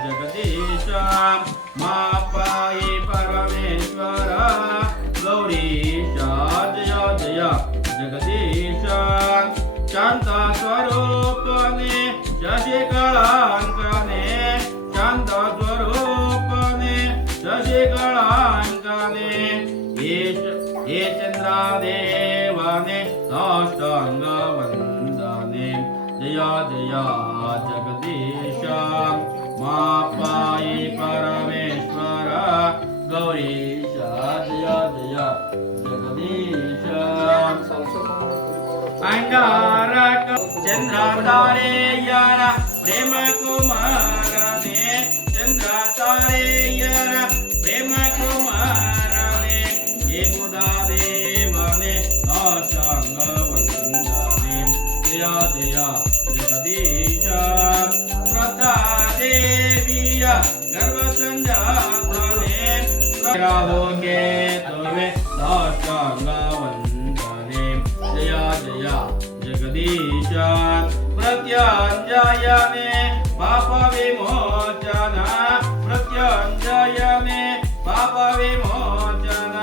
जगदीश मा पाहि परमेश्वर गौरीश जय जय जगदीश शांत स्वरूपने शशिकलांकने शांत स्वरूपने शशिकलांकने ये चंद्रादेवाने साष्टांग वंदने जय जय जगदीश मा पाहि परमेश्वर गौरीश जय जय जगदीश अंगारक चंद्र तारे यार प्रेम कुमारने चंद्र तारे यार प्रेम कुमारने ये बुधा देवने साष्टांग वंदने जय जय जगदीश प्रदा देवीय गर्भ संजातने राहोगे तुमे साष्टांग वंदने जय जय जगदीश प्रत्यंजयने पाप विमोचन प्रत्यंजयने पाप विमोचन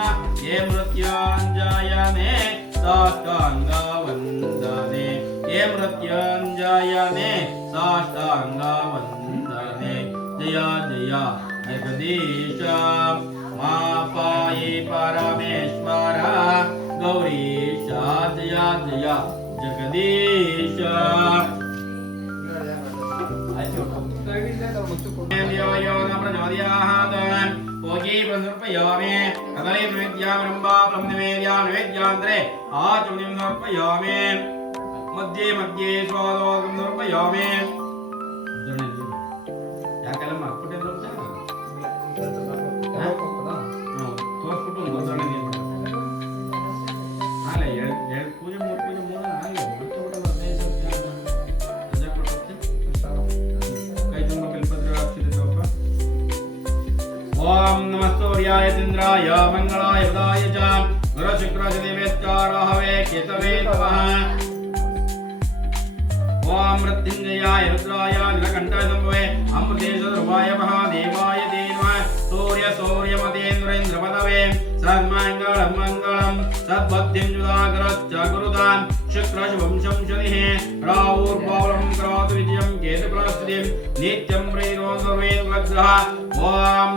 ये मृत्युंजयने साष्टांग वंदने ये मृत्युंजयने साष्टांग वंदने जय जय जगदीश मा पाहि परमेश्वर गौरीश जय जय जगदीश भोगीफलं समर्पयामि कदलीफलनिवेद्यामरम्बाफलं निवेद्यान्तरे आचमनीं समर्पयामि मध्ये मध्ये स्वादोदकं समर्पयामि ಯಾಕೆಲ್ಲ ಮಾಡ್ಬಿಟ್ಟೆ ತೋರಿಸ್ಬಿಟ್ಟು ಮೊದಲನೇ ಅಲ್ಲ ಎರಡು ಪೂಜೆ ಮೂರು ಆಗಲಿ ಕೈ ತುಂಬ ಕಲ್ಪದ್ರೆ ಆಗ್ತಿದೆ ಸ್ವಲ್ಪ ಓಂ ನಮಃ ಸೂರ್ಯಾಯ ಚಂದ್ರಾಯ ಮಂಗಳಾಯ ಬುಧಾಯ ಚ ಗುರು ಶುಕ್ರ ದೇವೇಶ್ವರಾಹವೇ ಕೇತವೇ ನಮಃ ओम मृत्युंजयाय रुद्राय नीलकंठाय संभवे अमृतेश्वराय महादेवाय ते नमः सूर्यमतेन्द्रेन्द्रपदवे सन्मंगलं मंगलं सद्बुद्धिं जुदाकरश्च गुरुदान शुक्रशुभं शंशनिः राहुर्भावं करोतु विजयं केतुप्रस्थितिं नित्यं प्रेरो सर्वेन्द्रग्रह ओम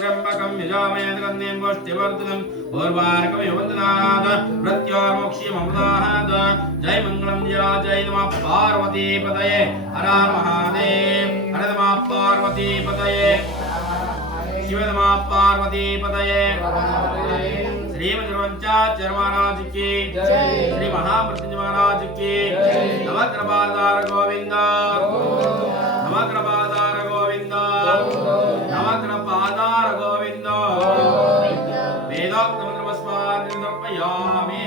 त्र्यंबकं यजामहे सुगन्धिं पुष्टिवर्धनम् उर्वारुकं वन्दनात् प्रत्यामोक्ष्यममृतात् जय मंगलम जय नमः पार्वती पतये हर हर महादेव हर नमः पार्वती पतये शिव नमः पार्वती पतये श्री मंजुरवंचाचार्य महाराज की श्री महामृत्युंजय महाराज की नवग्रहपादार गोविंद नवग्रहपादार गोविंद नवग्रहपादार गोविंद वेदोक्त मंत्रपुष्पान् समर्पयामि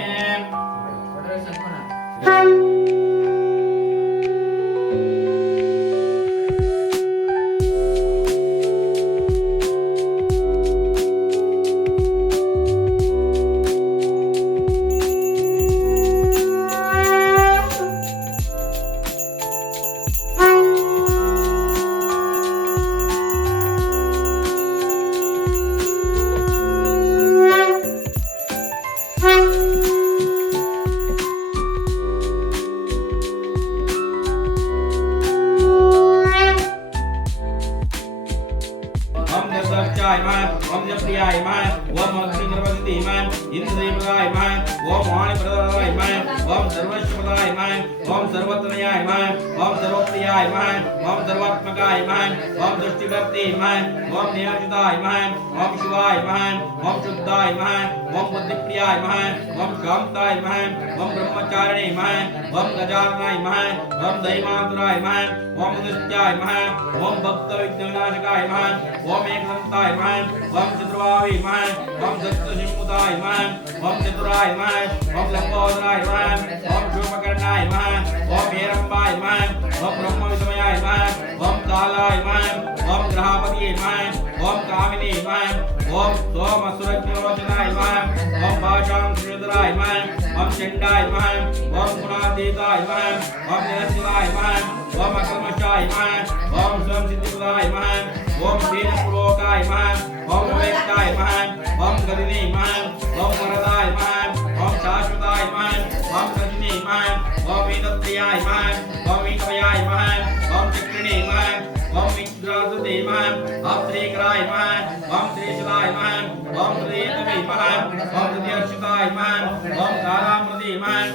ओम जप्रियाय माय ओम अग्निर्वसति माय इंद्रदेवराय माय ओम वाणिप्रदाय माय ओम सर्वश्वदाय माय ओम सर्वतनयाय माय ओम सर्वप्रियाय माय ओम सर्वात्मकाय माय ओम दृष्टिकर्ते माय ओम नियोजिताय माय ओम शिवाय माय ओम शुद्धाय माय ओम बुद्धिप्रियाय माय ओम कामताय माय ओम ब्रह्मचारिणे माय ओम गजाननाय माय ओम दैवान्तराय माय ओम नित्याय माय ओम भक्त विघ्नविनाशकाय माय ओम एकदंताय माय ओम चतुर्भावी माय ओम दत्तसिंहुताय माय ओम चतुराय माय ओम लंबोदराय माय ओम शूर्पकर्णाय माय ओम हेरंबाय माय ओम ब्रह्मविद्मयाय माय ओम कालाय माय ओम ग्रहपतिये माय ओम कामिनी माय ओम सोमसुरज्ञलोचनाय माय ओम भाषां श्रीधराय माय ओम चंडाय माय ओम गुणातीताय माय ओम निरंजनाय माय ओम अकल्मषाय माय ओम स्वयं सिद्धिप्रदाय माय ओम तेजपुलोकाय माय ओम विवेकाय माय ओम गदिनी माय ओम वरदाय माय ओम शाश्वताय माय ओम गदिनी माय ओम वेदप्रियाय माय ओम विकमयाय माय ओम चक्रिणी माय ओम विद्रासुते माय ओम त्रिकराय माय ओम त्रिशलाय माय ओम त्रियतमे माय ओम त्रियर्षिताय माय ओम कालामृते माय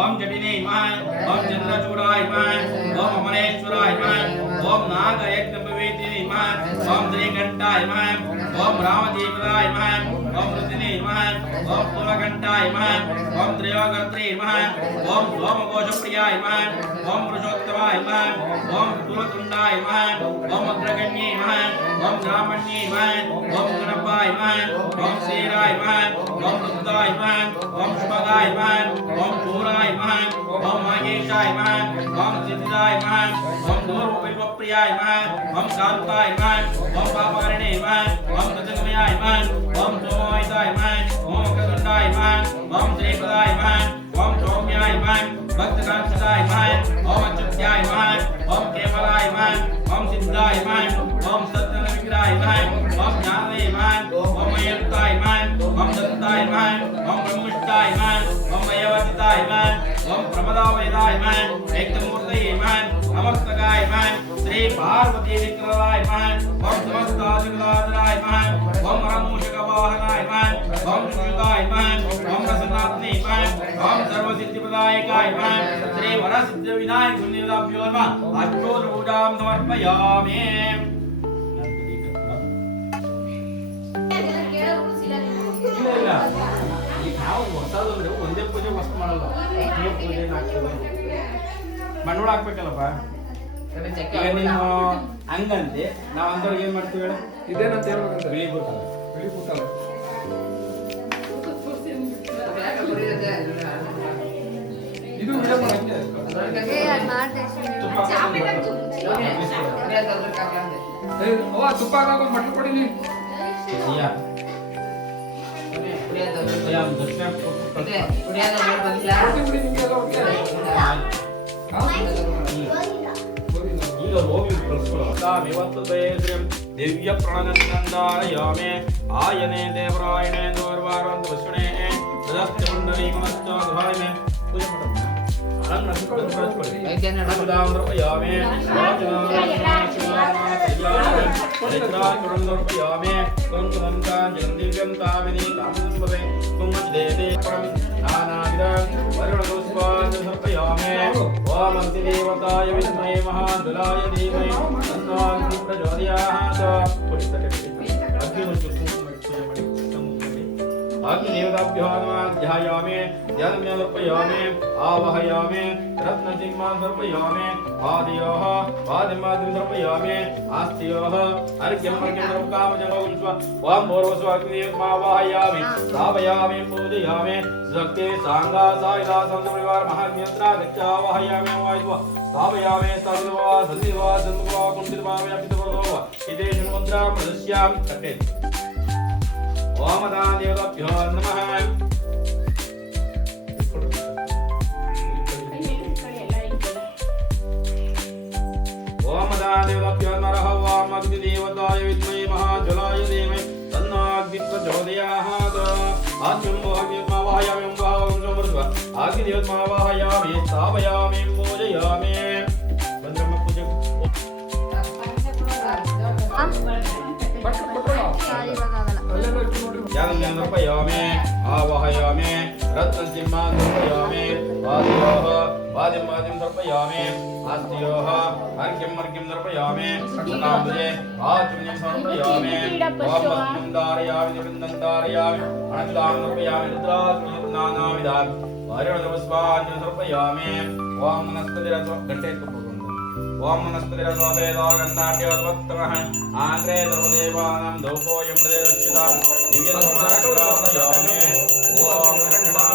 ओम जटिने माय ओम चंद्रचूड़ाय माय ओम अमरेश्वराय माय ओम नागयज्ञपवेतिने माय ओम श्रीकंठाय माय ओम रामदेवराय माय ओम रुद्रने माय ओम तुलकंठाय माय ओम त्रयोगर्त्रे माय ओम सोमघोषप्रियाय माय ओम पुरुषोत्तमाय माय ओम तुलतुंडाय माय ओम अग्रगण्ये माय ओम ब्राह्मण्ये माय ओम गणपाय माय ओम शेराय माय ओम रुद्राय माय ओम शुभगाय माय ओम चूराय माय ओम महेशाय माय ओम सिद्धाय माय ओम दूरप्रियाय माय ओम शांताय माय ओम पापहरणे माय ओम गजगमयाय माय ओम सोमोहिताय माय ओम कदुंडाय माय ओम श्रीपदाय माय ओम सौम्याय माय भक्तकांक्षाय माय ओम अच्युत्याय माय ओम केवलाय माय ओम सिद्धाय माय ओम सत्यविग्रहाय माय ओम ज्ञानवे माय ओम अयंताय माय ओम दत्ताय माय ओम ब्रह्मष्टाय माय ओम अयवचिताय माय ओम प्रमदावैदाय माय एकदमूर्तये माय अमस्तकाय माय श्री पार्वती विग्रहाय माय ओम समस्तादिगलाधराय माय ओम रमूषकवाहनाय माय ओम शुद्धाय माय ओम प्रसन्नात्मे माय ओम सर्वसिद्धिप्रदायकाय माय श्री वरसिद्धिविनायक गुणिदाभ्यो नमः अष्टोत्तरपूजां समर्पयामि ಈಗ ನಾವು ಹೊಸದು ಅಂದ್ರೆ ಒಂದೇ ಪೂಜೆ ಹೊಸ ಮಾಡಲ್ಲ ಈ ಪೂಜೆ ಹಾಕ್ತೀವಿ ಮಣ್ಣು ಹಾಕ್ಬೇಕಲ್ಲಪ್ಪ ಈಗ ನೀನು ಹಂಗಂತೆ ನಾವು ಅಂದ್ರೆ ಏನ್ ಮಾಡ್ತೀವಿ ಹೇಳ ಇದೇನಂತ ಹೇಳ್ಬೇಕಂತ ಬಿಳಿ ಬೂತಲ್ಲ ಬಿಳಿ ಕೂತಲ್ಲ ಇದು ವಿಡಿಯೋ ಮಾಡಂಗೆ ತುಪ್ಪ ಹಾಕೋ ಮಟ್ಲು ಕೊಡಿ ನೀ ದಕ್ಷಿಣ ಕೊಡ್ತೀನಿ ಬಿಡಿ ನಿಮ್ಗೆ ಎಲ್ಲ ಒಟ್ಟಿಗೆ ಈಗ ಹೋಗಿ ಕಳಿಸ್ಕೊಳ್ಳೋ ದಿವ್ಯ ಪ್ರಣನಂದಾರಯಾಮೆ ಆಯನೆ ದೇವರಾಯಣೆ ದೋರ್ವಾರಂತ ವಸುಣೆ ಸದಸ್ಯ ಮಂಡಲಿ ಮನಶ್ಚಾಧಾಯನೆ ಪೂಜೆ ಮಾಡೋಣ देवताय विद्महे महादुलाय धीमहि तन्नो प्रचोदयात् अग्निदेवताभ्यो नमः ध्यायामि ध्यानं समर्पयामि आवाहयामि रत्नसिंहां समर्पयामि पादयोः पादमादिं समर्पयामि आस्त्योः अर्घ्यं समर्पयामि ओम भूर्भुवः अग्निदेवतामावाहयामि स्थापयामि पूजयामि शक्ति सांगा सायदा संतपरिवार महाज्ञात्रा गच्छावाहयामि वायुः स्थापयामि स्थापित्वा सन्निवा सन्मुखा कुण्डितभावे अपितवरो इतेषु मुद्रा प्रदस्यां कटे ओम दानदेवताभ्यो नमः ओम दानदेवताभ्यो नमः ओम अग्निदेवताय विद्महे महाज्वलाय धीमहि तन्नो अग्निः प्रचोदयात् आत्मोहग्निर्मावाहयामि ओम समर्पयामि अग्निदेवतामावाहयामि स्थापयामि पूजयामि बंद्रम पूजा ज्ञानं समर्पयामि आवाहयामि रत्नसिंहां समर्पयामि पादयोः पादिं समर्पयामि आस्त्योः अर्घ्यं समर्पयामि नामदे आचमनीं समर्पयामि वामस्तं धारयामि निवृन्दं धारयामि अनन्तां समर्पयामि रुद्रात्मनानाविधान् वारिणपुष्पान् समर्पयामि वां वनस्पतिरसो घटे ओम वनस्पतिरसोभेदागन्धाढ्योत्तमः आन्द्रे सर्वदेवानां धूपोऽयं प्रदक्षितां दिव्यधर्मराक्षापयामि ओम नमः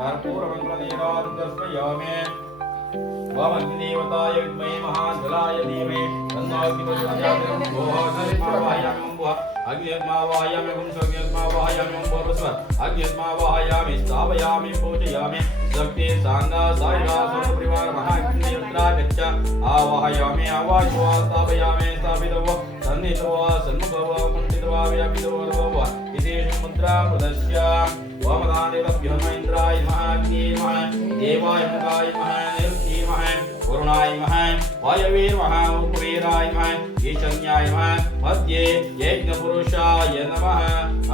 कर्पूरमङ्गलनीराजनस्मयामि ओम अग्निदेवताय विद्महे महाज्वलाय धीमहि तन्नो अग्निः प्रचोदयात् अग्निर्मावाहयामि पुंसोऽग्निर्मावाहयामि पूर्वस्वः अग्निर्मावाहयामि स्थापयामि पूजयामि शक्ति सांगा सायदा संतपरिवार महाज्ञात्रा गच्छ आवाहयामि आवाहयित्वा स्थापयामि स्थापितवो सन्निहितो सन्मुखो कुण्ठितो व्यापितो इतेषु मुद्रा प्रदस्य ओम दानदेवताभ्यो नमः इन्द्राय नमः अग्निये नमः देवाय मुखाय नमः निरुक्तिये नमः वरुणाय नमः वायवे नमः उपवीराय नमः ईशान्याय नमः मध्ये यज्ञपुरुषाय नमः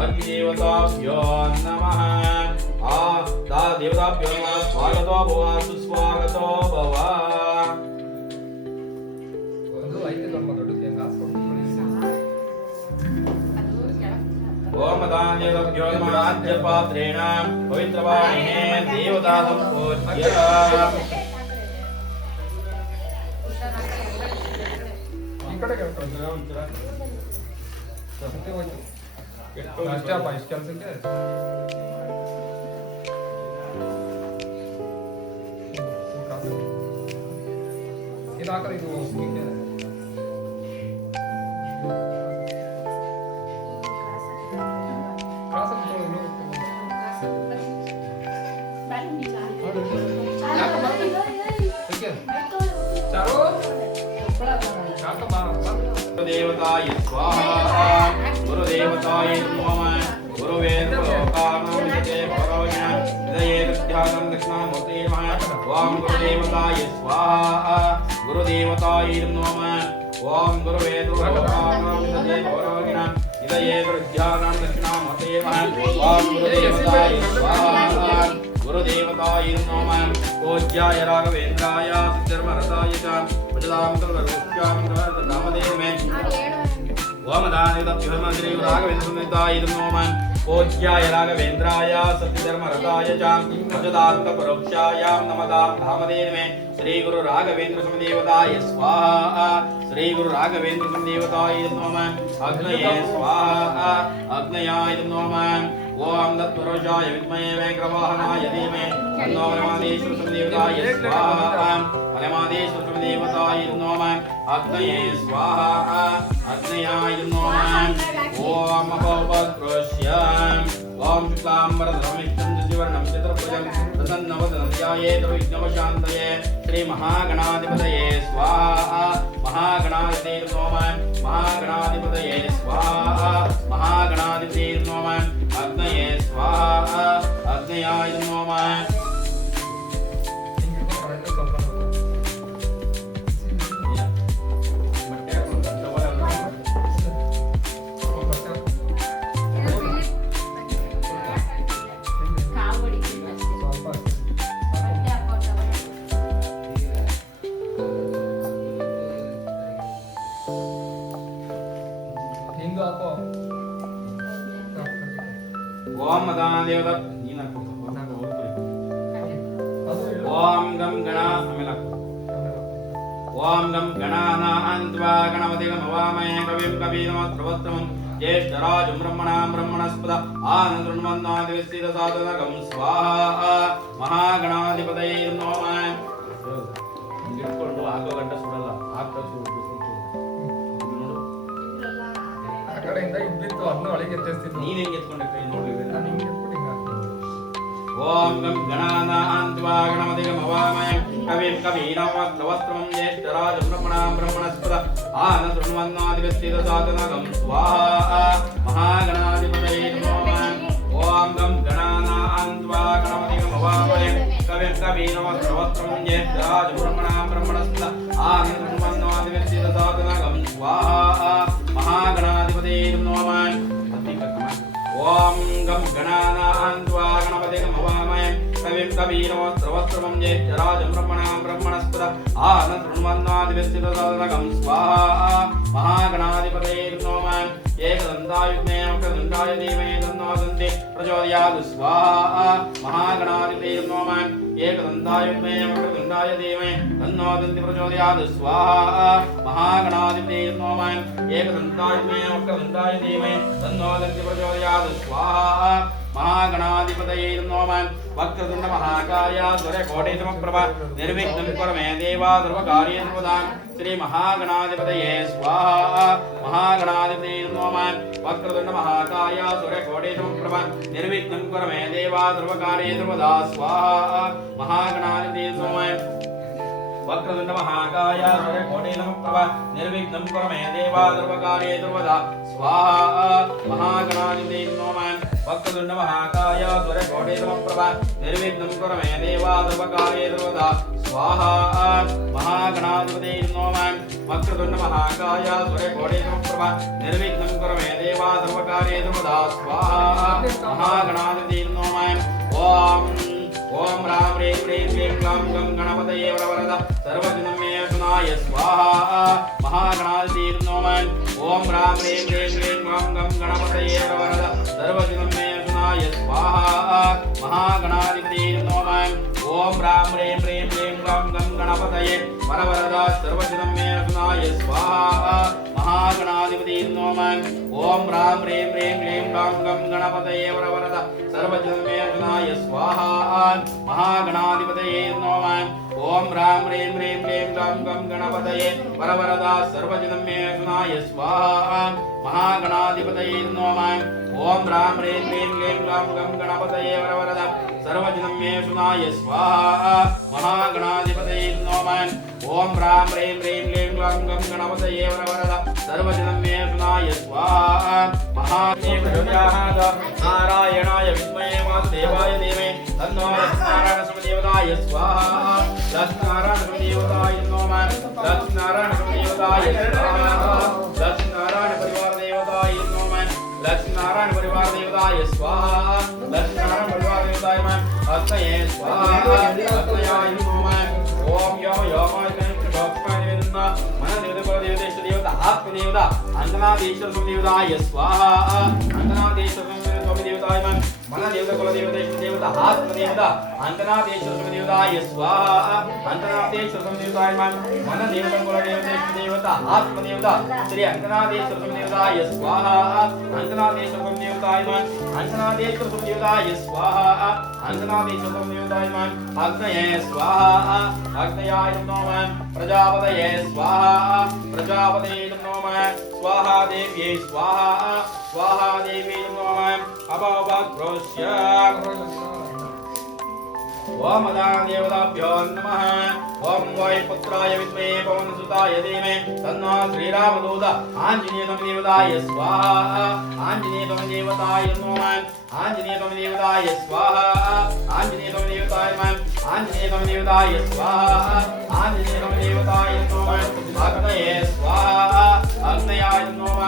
अग्निदेवताभ्यो नमः देवताभ्यो नमः स्वागतो भव सुस्वागतो भव ओम दानदेवताभ्यो नमः आद्यपात्रेण पवित्रवाणेः देवता सम्पूज्य गुरुदेवताय स्वाहा गुरुदेवताय नमः गुरुवे लोकानां विजये परोज्ञा हृदये ध्यानं दक्षिणामूर्ते नमः ओम गुरुदेवताय स्वाहा गुरुदेवताय नमः ओम गुरुवे लोकानां विजये परोज्ञा हृदये ध्यानं दक्षिणामूर्ते नमः ओम गुरुदेवताय स्वाहा गुरुदेवताय नमः पूज्याय राघवेन्द्राय सिद्धर्मरताय च सज्जलां कल्परुष्यां रामदेव ओमदानिदभ्युमश्री राघवेन्द्रसंहिताय नमः पूज्याय राघवेन्द्राय सत्यधर्मरताय च अजदान्तपरोक्षायां नमतां धामदेवे श्री गुरु राघवेन्द्र समदेवताय स्वाहा श्री गुरु राघवेन्द्र समदेवताय नमः अग्नये स्वाहा अग्नयाय नमः ओम तत्पुरुषाय विद्महे वैग्रवाहनाय धीमहि तन्नो परमादेश्वर समदेवताय स्वाहा परमादेश्वर समदेवताय नमः अग्नये स्वाहा अग्नयाय नमः ओम भवद्रोष्यं ओम शुक्लांबरधरं विष्णुवर्णं चतुर्भुजं प्रसन्नवदनं ध्यायेत् विघ्नोपशान्तये श्री महागणाधिपतये स्वाहा महागणाधिपतये नमः महागणाधिपतये स्वाहा महागणाधिपतये नमः अग्नये स्वाहा अग्नयाय नमः ओम मदादेवता ओम गम गणा ओम गम गणानान्त्वा गणपतिगं हवामहे कविं कवीनमस्त्रवस्त्रं ज्येष्ठराजं ब्रह्मणां ब्रह्मणस्पद आनन्दृण्वन्नादिविस्थितसाधनगं स्वाहा महागणाधिपतये नमः हिड्ಕೊಂಡು ಹಾಕೋ ಗಂಟ ಸುಡಲ್ಲ ಹಾಕ್ತಾ ಸುಡು ನೋಡು ಆ ಕಡೆಯಿಂದ ಇದ್ದಿತ್ತು ಅದನ್ನ ಒಳಗೆ ಎತ್ತಿಸ್ತಿದ್ದು ನೀನು ಹೆಂಗೆ ಎತ್ಕೊಂಡೆ ಕೈ ನೋಡಿ ನಾನು ಹಿಂಗೆ ಎತ್ಬಿಟ್ಟು ಹಿಂಗೆ ಹಾಕ್ತೀನಿ ओम गम गणानान्त्वा गणपतिगं हवामहे कविं कवीनमस्त्रवस्त्रं ज्येष्ठराजं ब्रह्मणां ब्रह्मणस्पद आनन्दृण्वन्नादिविस्थितसाधनगं स्वाहा महागणाधिपतये नमः ओम गम गणानान्त्वा गणपतिगं हवामहे कविं कवीनमस्त्रवस्त्रं ज्येष्ठराजं ब्रह्मणां ब्रह्मणस्पद आनन्दृण्वन्नादिविस्थितसाधनगं स्वाहा महागणाधिपतये नमः ओम गम गणानान्त्वा गणपतिगं हवामहे कविं कवीनमस्त्रवस्त्रं ज्येष्ठराजं ब्रह्मणां ब्रह्मणस्पद आनन्दृण्वन्नादिविस्थितसाधनगं स्वाहा महागणाधिपतये नमः एकदन्तायुग्मे वक्रतुण्डाय धीमहि तन्नो दन्ति प्रचोदयात् स्वाहा महागणाधिपतये नमः एकदन्तायुग्मे वक्रतुण्डाय धीमहि तन्नो दन्ति प्रचोदयात् स्वाहा महागणाधिपतये नमः एकदन्तायुग्मे वक्रतुण्डाय धीमहि तन्नो दन्ति प्रचोदयात् स्वाहा महागणाधिपतये नमः वक्रतुण्ड महाकाय सूर्यकोटिसमप्रभ निर्विघ्नं कुरु मे देव सर्वकार्येषु सर्वदा श्री महागणाधिपतये स्वाहा महागणाधिपतये नमः वक्रतुण्ड महाकाय सूर्यकोटिसमप्रभ निर्विघ्नं कुरु मे देव सर्वकार्येषु सर्वदा स्वाहा महागणाधिपतये नमः वक्रतुण्ड महाकाय सूर्यकोटिसमप्रभ निर्विघ्नं कुरु मे देव सर्वकार्येषु सर्वदा स्वाहा महागणाधिपतये नमः वक्रतुण्ड महाकाय सूर्यकोटिसमप्रभ निर्विघ्नं कुरु मे देव सर्वकार्येषु सर्वदा स्वाहा महागणाधिपतये नमः वक्रतुण्ड महाकाय सूर्यकोटिसमप्रभ निर्विघ्नं कुरु मे देव सर्वकार्येषु सर्वदा स्वाहा महागणाधिपतये नमः ओम राम ह्रीं क्लीं क्लीं ग्लौं गं गणपतये वरवरद सर्वजनं मे सुनाय स्वाहा महागणाधिपतये नमः ओम राम ह्रीं क्लीं क्लीं ग्लौं गं गणपतये वरवरद सर्वजनं मे सुनाय स्वाहा महागणाधिपतये नमः ओम राम ह्रीं क्लीं क्लीं ग्लौं गं गणपतये वरवरद सर्वजनं मे सुनाय स्वाहा महागणाधिपतये नमः ओम राम ह्रीं क्लीं क्लीं ग्लौं गं गणपतये वरवरद सर्वजनं मे सुनाय स्वाहा महागणाधिपतये नमः ओम राम ह्रीं क्लीं क्लीं ग्लौं गं गणपतये वरवरद सर्वजनं मे सुनाय स्वाहा महागणाधिपतये नमः ओम राम ह्रीं क्लीं क्लीं ग्लौं गं गणपतये वरवरद सर्वजनं मे सुनाय स्वाहा महागणाधिपतये नमः ओम राम ह्रीं क्लीं क्लीं ग्लौं गं गणपतये वरवरद सर्वजनं मे सुनाय स्वाहा महादेवजाहाद नारायणाय विद्महे वासुदेवाय धीमहि तन्नो लक्ष्मीनारायण समदेवताय स्वाहा लक्ष्मीनारायण समदेवताय नमः लक्ष्मीनारायण समदेवताय स्वाहा लक्ष्मीनारायण परिवार देवताय नमः लक्ष्मीनारायण परिवार देवताय स्वाहा लक्ष्मीनारायण परिवार देवताय नमः हस्तये स्वाहा हस्तयाय नमः ओम यम यमाय भक्ताय आत्मदेवता अंजनादेश्वर स्वामिदेवताय स्वाहा अंजनादेश्वर स्वामिदेवताय मन देवता कुल देवता इष्ट देवता आत्मदेवता अंजनादेश्वर स्वामिदेवताय स्वाहा अंजनादेश्वर स्वामिदेवताय मन देवता कुल देवता इष्ट देवता आत्मदेवता श्री अंजनादेश्वर स्वामिदेवताय स्वाहा अंजनादेश्वर स्वामिदेवताय अंजनादेश्वर स्वामिदेवताय स्वाहा अंजनादेश्वर स्वामिदेवताय अग्नये स्वाहा अग्नयाय नमः प्रजापतये स्वाहा प्रजापतये नमः स्वाहा देव्यै स्वाहा स्वाहा देव्यै नमः अभवद्रोष्य ओम देवताभ्यो नमः ओम वायुपुत्राय विद्महे पवनसुताय धीमहि तन्नो श्रीरामदूत आञ्जनेयदेवताय स्वाहा आञ्जनेयदेवताय नमः आञ्जनेयदेवताय स्वाहा आञ्जनेयदेवताय नमः आञ्जनेयदेवताय स्वाहा आञ्जनेयदेवताय नमः अग्नये स्वाहा अग्नयाय नमः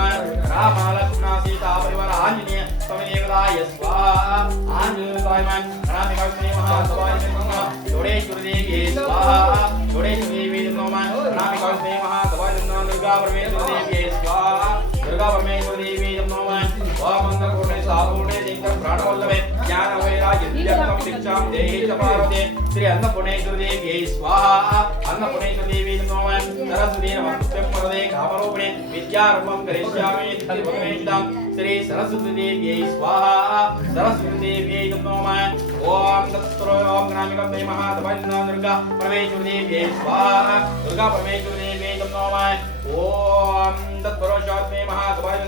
राम लक्ष्मण सीता परिवार आञ्जनेय देवताय स्वाहा आञ्जनेयदेवताय नमः रामिकाग्नि महासवाय नमः जोड़ेश्वरी स्वाहा जोड़ेश्वरी नमः रामिकाग्नि महासवाय नमः दुर्गा परमेश्वरी देवी स्वाहा दुर्गा परमेश्वरी देवी नमः ओम मंगलकोटे सागोटे जिंकम प्राणवल्लभे ज्ञान वैराग्य दिव्यत्वं शिक्षां देहि च पार्वते श्री अन्नपूर्णेश्वरी देवी स्वाहा अन्नपूर्णेश्वरी देवी नमः सरस्वती नमस्ते वरदे कामरूपिणे विद्यारम्भं करिष्यामि इति भगवेष्टां श्री सरस्वती देवी स्वाहा सरस्वती देवी नमः ओम तत्सुरो ओम ग्रामिकं महादेवाय दुर्गा परमेश्वरी देवी स्वाहा दुर्गा परमेश्वरी देवी नमः ओम तत्पुरुषात्मे महादेवाय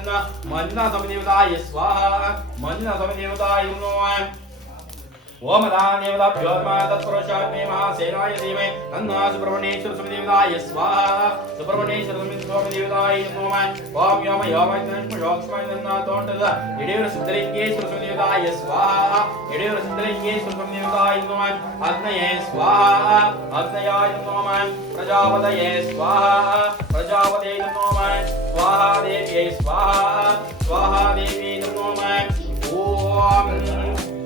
मंजना समिदेवताय स्वाहा मंजना समिदेवताय नमः ओम देवताभ्यो नमः तत्पुरुषात्मे महासेनाय धीमहि तन्नो सुब्रह्मण्येश्वर समिदेवताय स्वाहा सुब्रह्मण्येश्वर समिदेवताय नमः ओम योम योमाय नन्ना तोंटद यडेवर सुंदरेश्वर समिदेवताय स्वाहा यडेवर सुंदरेश्वर समिदेवताय नमः अग्नये स्वाहा अग्नयाय नमः प्रजापतये स्वाहा प्रजापतये नमः स्वाहा देव्यै स्वाहा स्वाहा देवी नमः ओम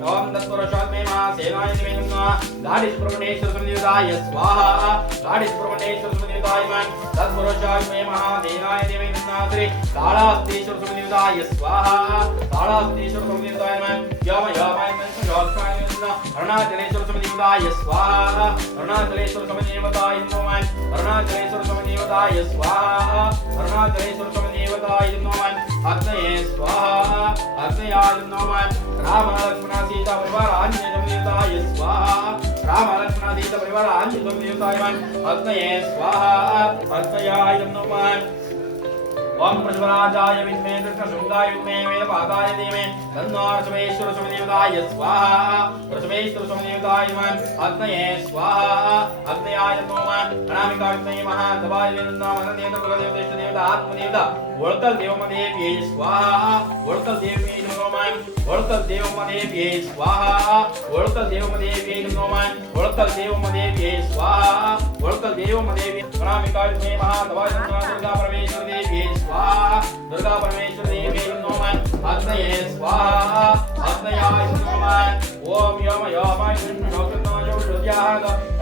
ओम तत्पुरुषात्मे महासेनाय नमः गाड़ी सुब्रह्मण्येश्वर समिदेवताय स्वाहा गाड़ी सुब्रह्मण्येश्वर समिदेवताय तत्पुरुषात्मे महासेनाय नमः श्री कालास्तीश्वर समिदेवताय स्वाहा कालास्तीश्वर समिदेवताय योम योमाय योमाय अरुणाचलेश्वर समिदेवताय स्वाहा अरुणाचलेश्वर समिदेवताय नमः अरुणाचलेश्वर समिदेवताय स्वाहा अरुणाचलेश्वर समिदेवताय नमः अग्नये स्वाहा अग्नयाय नमः राम लक्ष्मण सीता परिवार आञ्जनेय देवताय स्वाहा राम लक्ष्मण सीता परिवार आञ्जनेय देवताय अग्नये स्वाहा अग्नयाय नमः ओम प्रज्वलाजाय विद्महे कृष्णशृंगाय विद्महे वेदपादाय धीमहि तन्नो ऋषभेश्वर समिदेवताय स्वाहा ऋषभेश्वर समिदेवताय नमः अग्नये स्वाहा अग्नयाय नमः अनामिका विद्महे महादेवाय नमः अनन्येन्द्र कुलदेवता इष्ट देवता आत्मदेवता वळकल देवमदेव्यै स्वाहा वळकल देव्यै नमः वळकल देवमदेव्यै स्वाहा वळकल देवमदेव्यै नमः वळकल देवमदेव्यै स्वाहा वळकल देवमदेव्यै अनामिका विद्महे महादेवाय नमः दुर्गा परमेश्वरी देव्यै स्वाहा दुर्गा परमेश्वरी देवी नमः अग्नये स्वाहा अग्नयाय नमः ओम यम यमाय नमः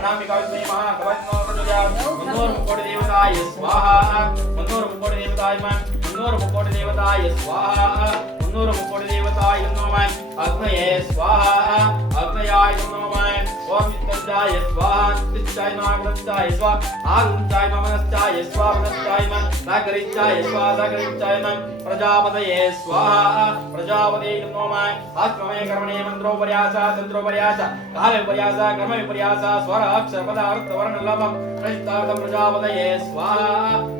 अनामिका विद्महे महादेवाय नमः मनोर मुकोटि देवताय स्वाहा मनोर मुकोटि देवताय मनोर मुकोटि देवताय स्वाहा मनोर मुकोटि देवताय नमः अग्नये स्वाहा अग्नयाय नमः ओम नित्याय स्वाहा नित्याय नागरत्याय स्वाहा आगुंचाय नमस्ताय स्वाहा नमस्ताय सागरित्याय स्वाहा सागरित्याय प्रजापतये स्वाहा प्रजापतये नमः आत्ममय कर्मणे मंत्रोपर्यास तंत्रोपर्यास कालविपर्यास कर्मविपर्यास स्वर अक्षर पद अर्थ वर्ण लभम प्रस्तावत प्रजापतये स्वाहा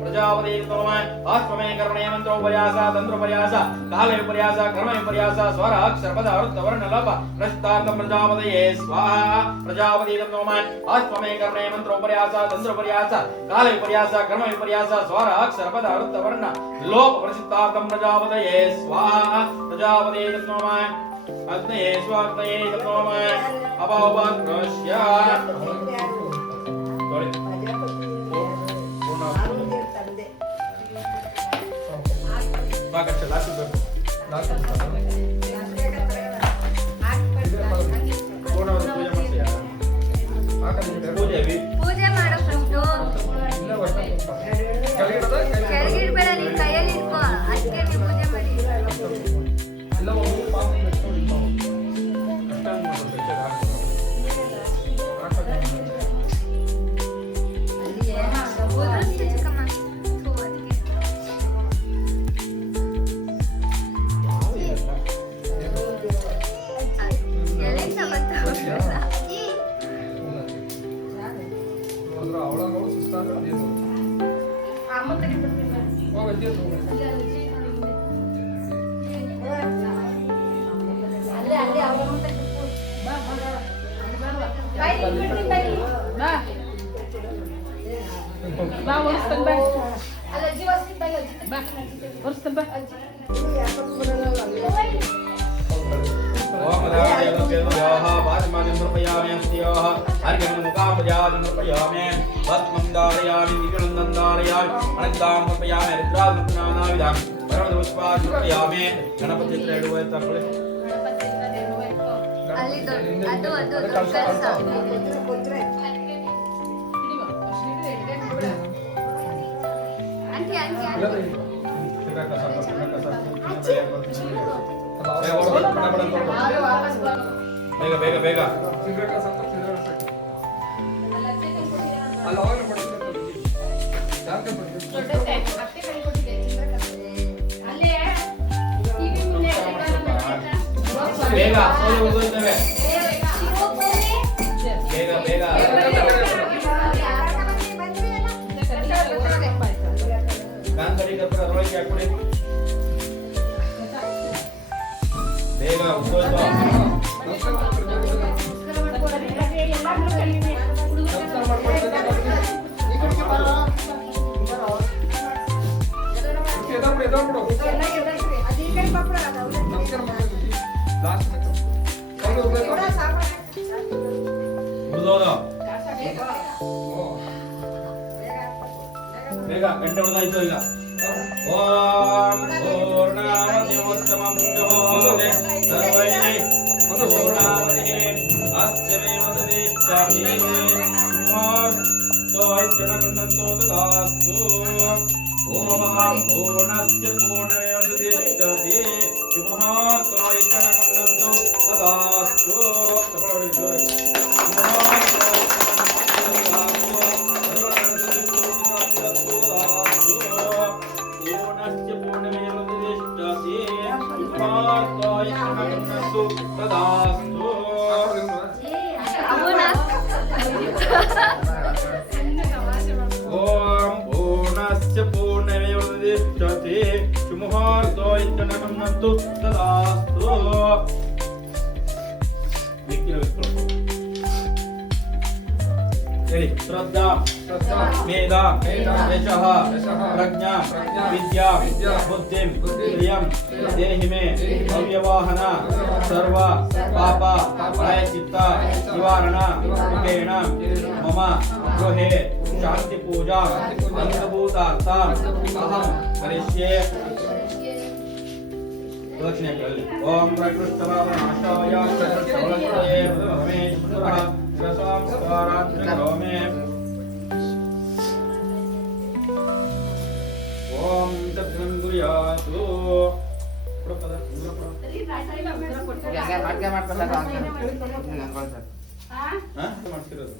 प्रजापतये नमः आत्ममय कर्मणे मंत्रोपर्यास तंत्रोपर्यास कालविपर्यास कर्मविपर्यास स्वर अक्षर पद अर्थ वर्ण लभ प्रस्तावत प्रजापतये स्वाहा प्रजापतये नमः आत्ममय कर्मणे मंत्रोपर्यास तंत्रोपर्यास कालविपर्यास कर्मविपर्यास स्वर अक्षर पद अर्थ वर्ण लोप प्रस्तावत प्रजापतये स्वाहा प्रजापतये नमः अग्नये स्वाग्नये नमः अभवद्रोष्य ಪೂಜೆ ಮಾಡೋ ಫಸ್ಟ್ ಕೆಳಗಿಡ್ಬೇಡ ಬಾ ಒರೆಸ್ತಾನೆ ಬಾ ಬಾ ಒರೆಸ್ತಾನೆ ಬಾ ಓಂ ರಾಜೇಂದ್ರಯೋಃ ವಾಚಮಾದಿಂ ಸಮರ್ಪಯಾಮಿ ಅಸ್ತ್ಯೋಃ ಅರ್ಘ್ಯಂ ಮುಖಾಪಜಾದಿಂ ಸಮರ್ಪಯಾಮಿ ಭಸ್ಮಂ ಧಾರಯಾಮಿ ವಿಘ್ನಂ ಧಾರಯಾಮಿ ಅನಂತಾಂ ಸಮರ್ಪಯಾಮಿ ರುದ್ರಾಂ ನಾನಾವಿಧಂ ಪರಮಪುಷ್ಪಾಂ ಸಮರ್ಪಯಾಮಿ ಗಣಪತಿ ಹತ್ರ ಇಡುವ ತಕೊಳ್ಳಿ ಅಲ್ಲಿ ಅದು ದೊಡ್ಡ ಕೆಲಸ ಆಂಟಿ ಆಂಟಿ ಆಂಟಿ ಬೇಗ ಬೇಗ ಬೇಗ ಸಿಗರೇಟ್ ಸ್ವಲ್ಪ ಸಿಗರೇಟ್ ಸಾಕು ಅಲ್ಲ ಅವನು ಮಾಡ್ತಾರೆ ಯಾಕೆ ಮಾಡ್ತಾರೆ ಬೇಗ ಸೋಲು ಉಳಿದೋಯ್ತವೆ ಬೇಗ ಬೇಗ ಕಾಂತರಿ ಕತ್ರ ಅದರೊಳಗೆ ಹಾಕ್ಬಿಡಿ ಬೇಗ ಉಳಿದೋಯ್ತು ಉಳಿದೋದು ಬೇಗ ಗಂಟೆ ಹೊಡೆದಾಯ್ತು ಈಗ ಓಂ ಪೂರ್ಣಮದ್ಯಮೋತ್ತಮಂ ಜೋದೆ ಸರ್ವೈಃ ಪೂರ್ಣಮದೇ ಅಸ್ಯಮೇವ ತದೇಷ್ಟಾಯೇ ತೋಯ್ಚನಕಂತೋ ತದಾಸ್ತು ಓಂ ಪೂರ್ಣಸ್ಯ ಪೂರ್ಣಮೇವ ತದೇಷ್ಟಾಯೇ ತೋಯ್ಚನಕಂತೋ ತದಾಸ್ತು ತಗೊಳ್ಳಿ ಜೋರಾಗಿ ಓಂ ಪೂರ್ಣಸ್ಯ ಪೂರ್ಣಮೇವ ಉದಿಷ್ಯತೆ ಶುಭಮುಹೂರ್ತೋ ಇತ್ಯನಮಂತು ತದಾಸ್ತು ಹೇಳಿ ಶ್ರದ್ಧಾ ಮೇಧ ಯಶಃ ಪ್ರಜ್ಞಾ ವಿದ್ಯಾ ಬುದ್ಧಿಂ ಪ್ರಿಯಂ ದೇಹಿ ಮೇ ಅವ್ಯವಾಹನ ಸರ್ವ ಪಾಪ ಪ್ರಾಯಶ್ಚಿತ್ತ ನಿವಾರಣ ರೂಪೇಣ ಮಮ ಗೃಹೇ ಶಾಂತಿ ಪೂಜಾ ಅಂಗಭೂತಾರ್ಥ ಅಹಂ ಕರಿಷ್ಯೆ ಓಂ ಪ್ರಕೃಷ್ಟವಾಮನಾಶಾಯ ಸರ್ವತ್ರಯೇ ರಮೇಶ್ವರಃ ರಸಾಂಸ್ಕಾರಾತ್ಮಕರೋಮೇ ಓಂ ತತ್ಸಂ ಗುರುಯಾತು ಮಾಡ್ತಿರೋದು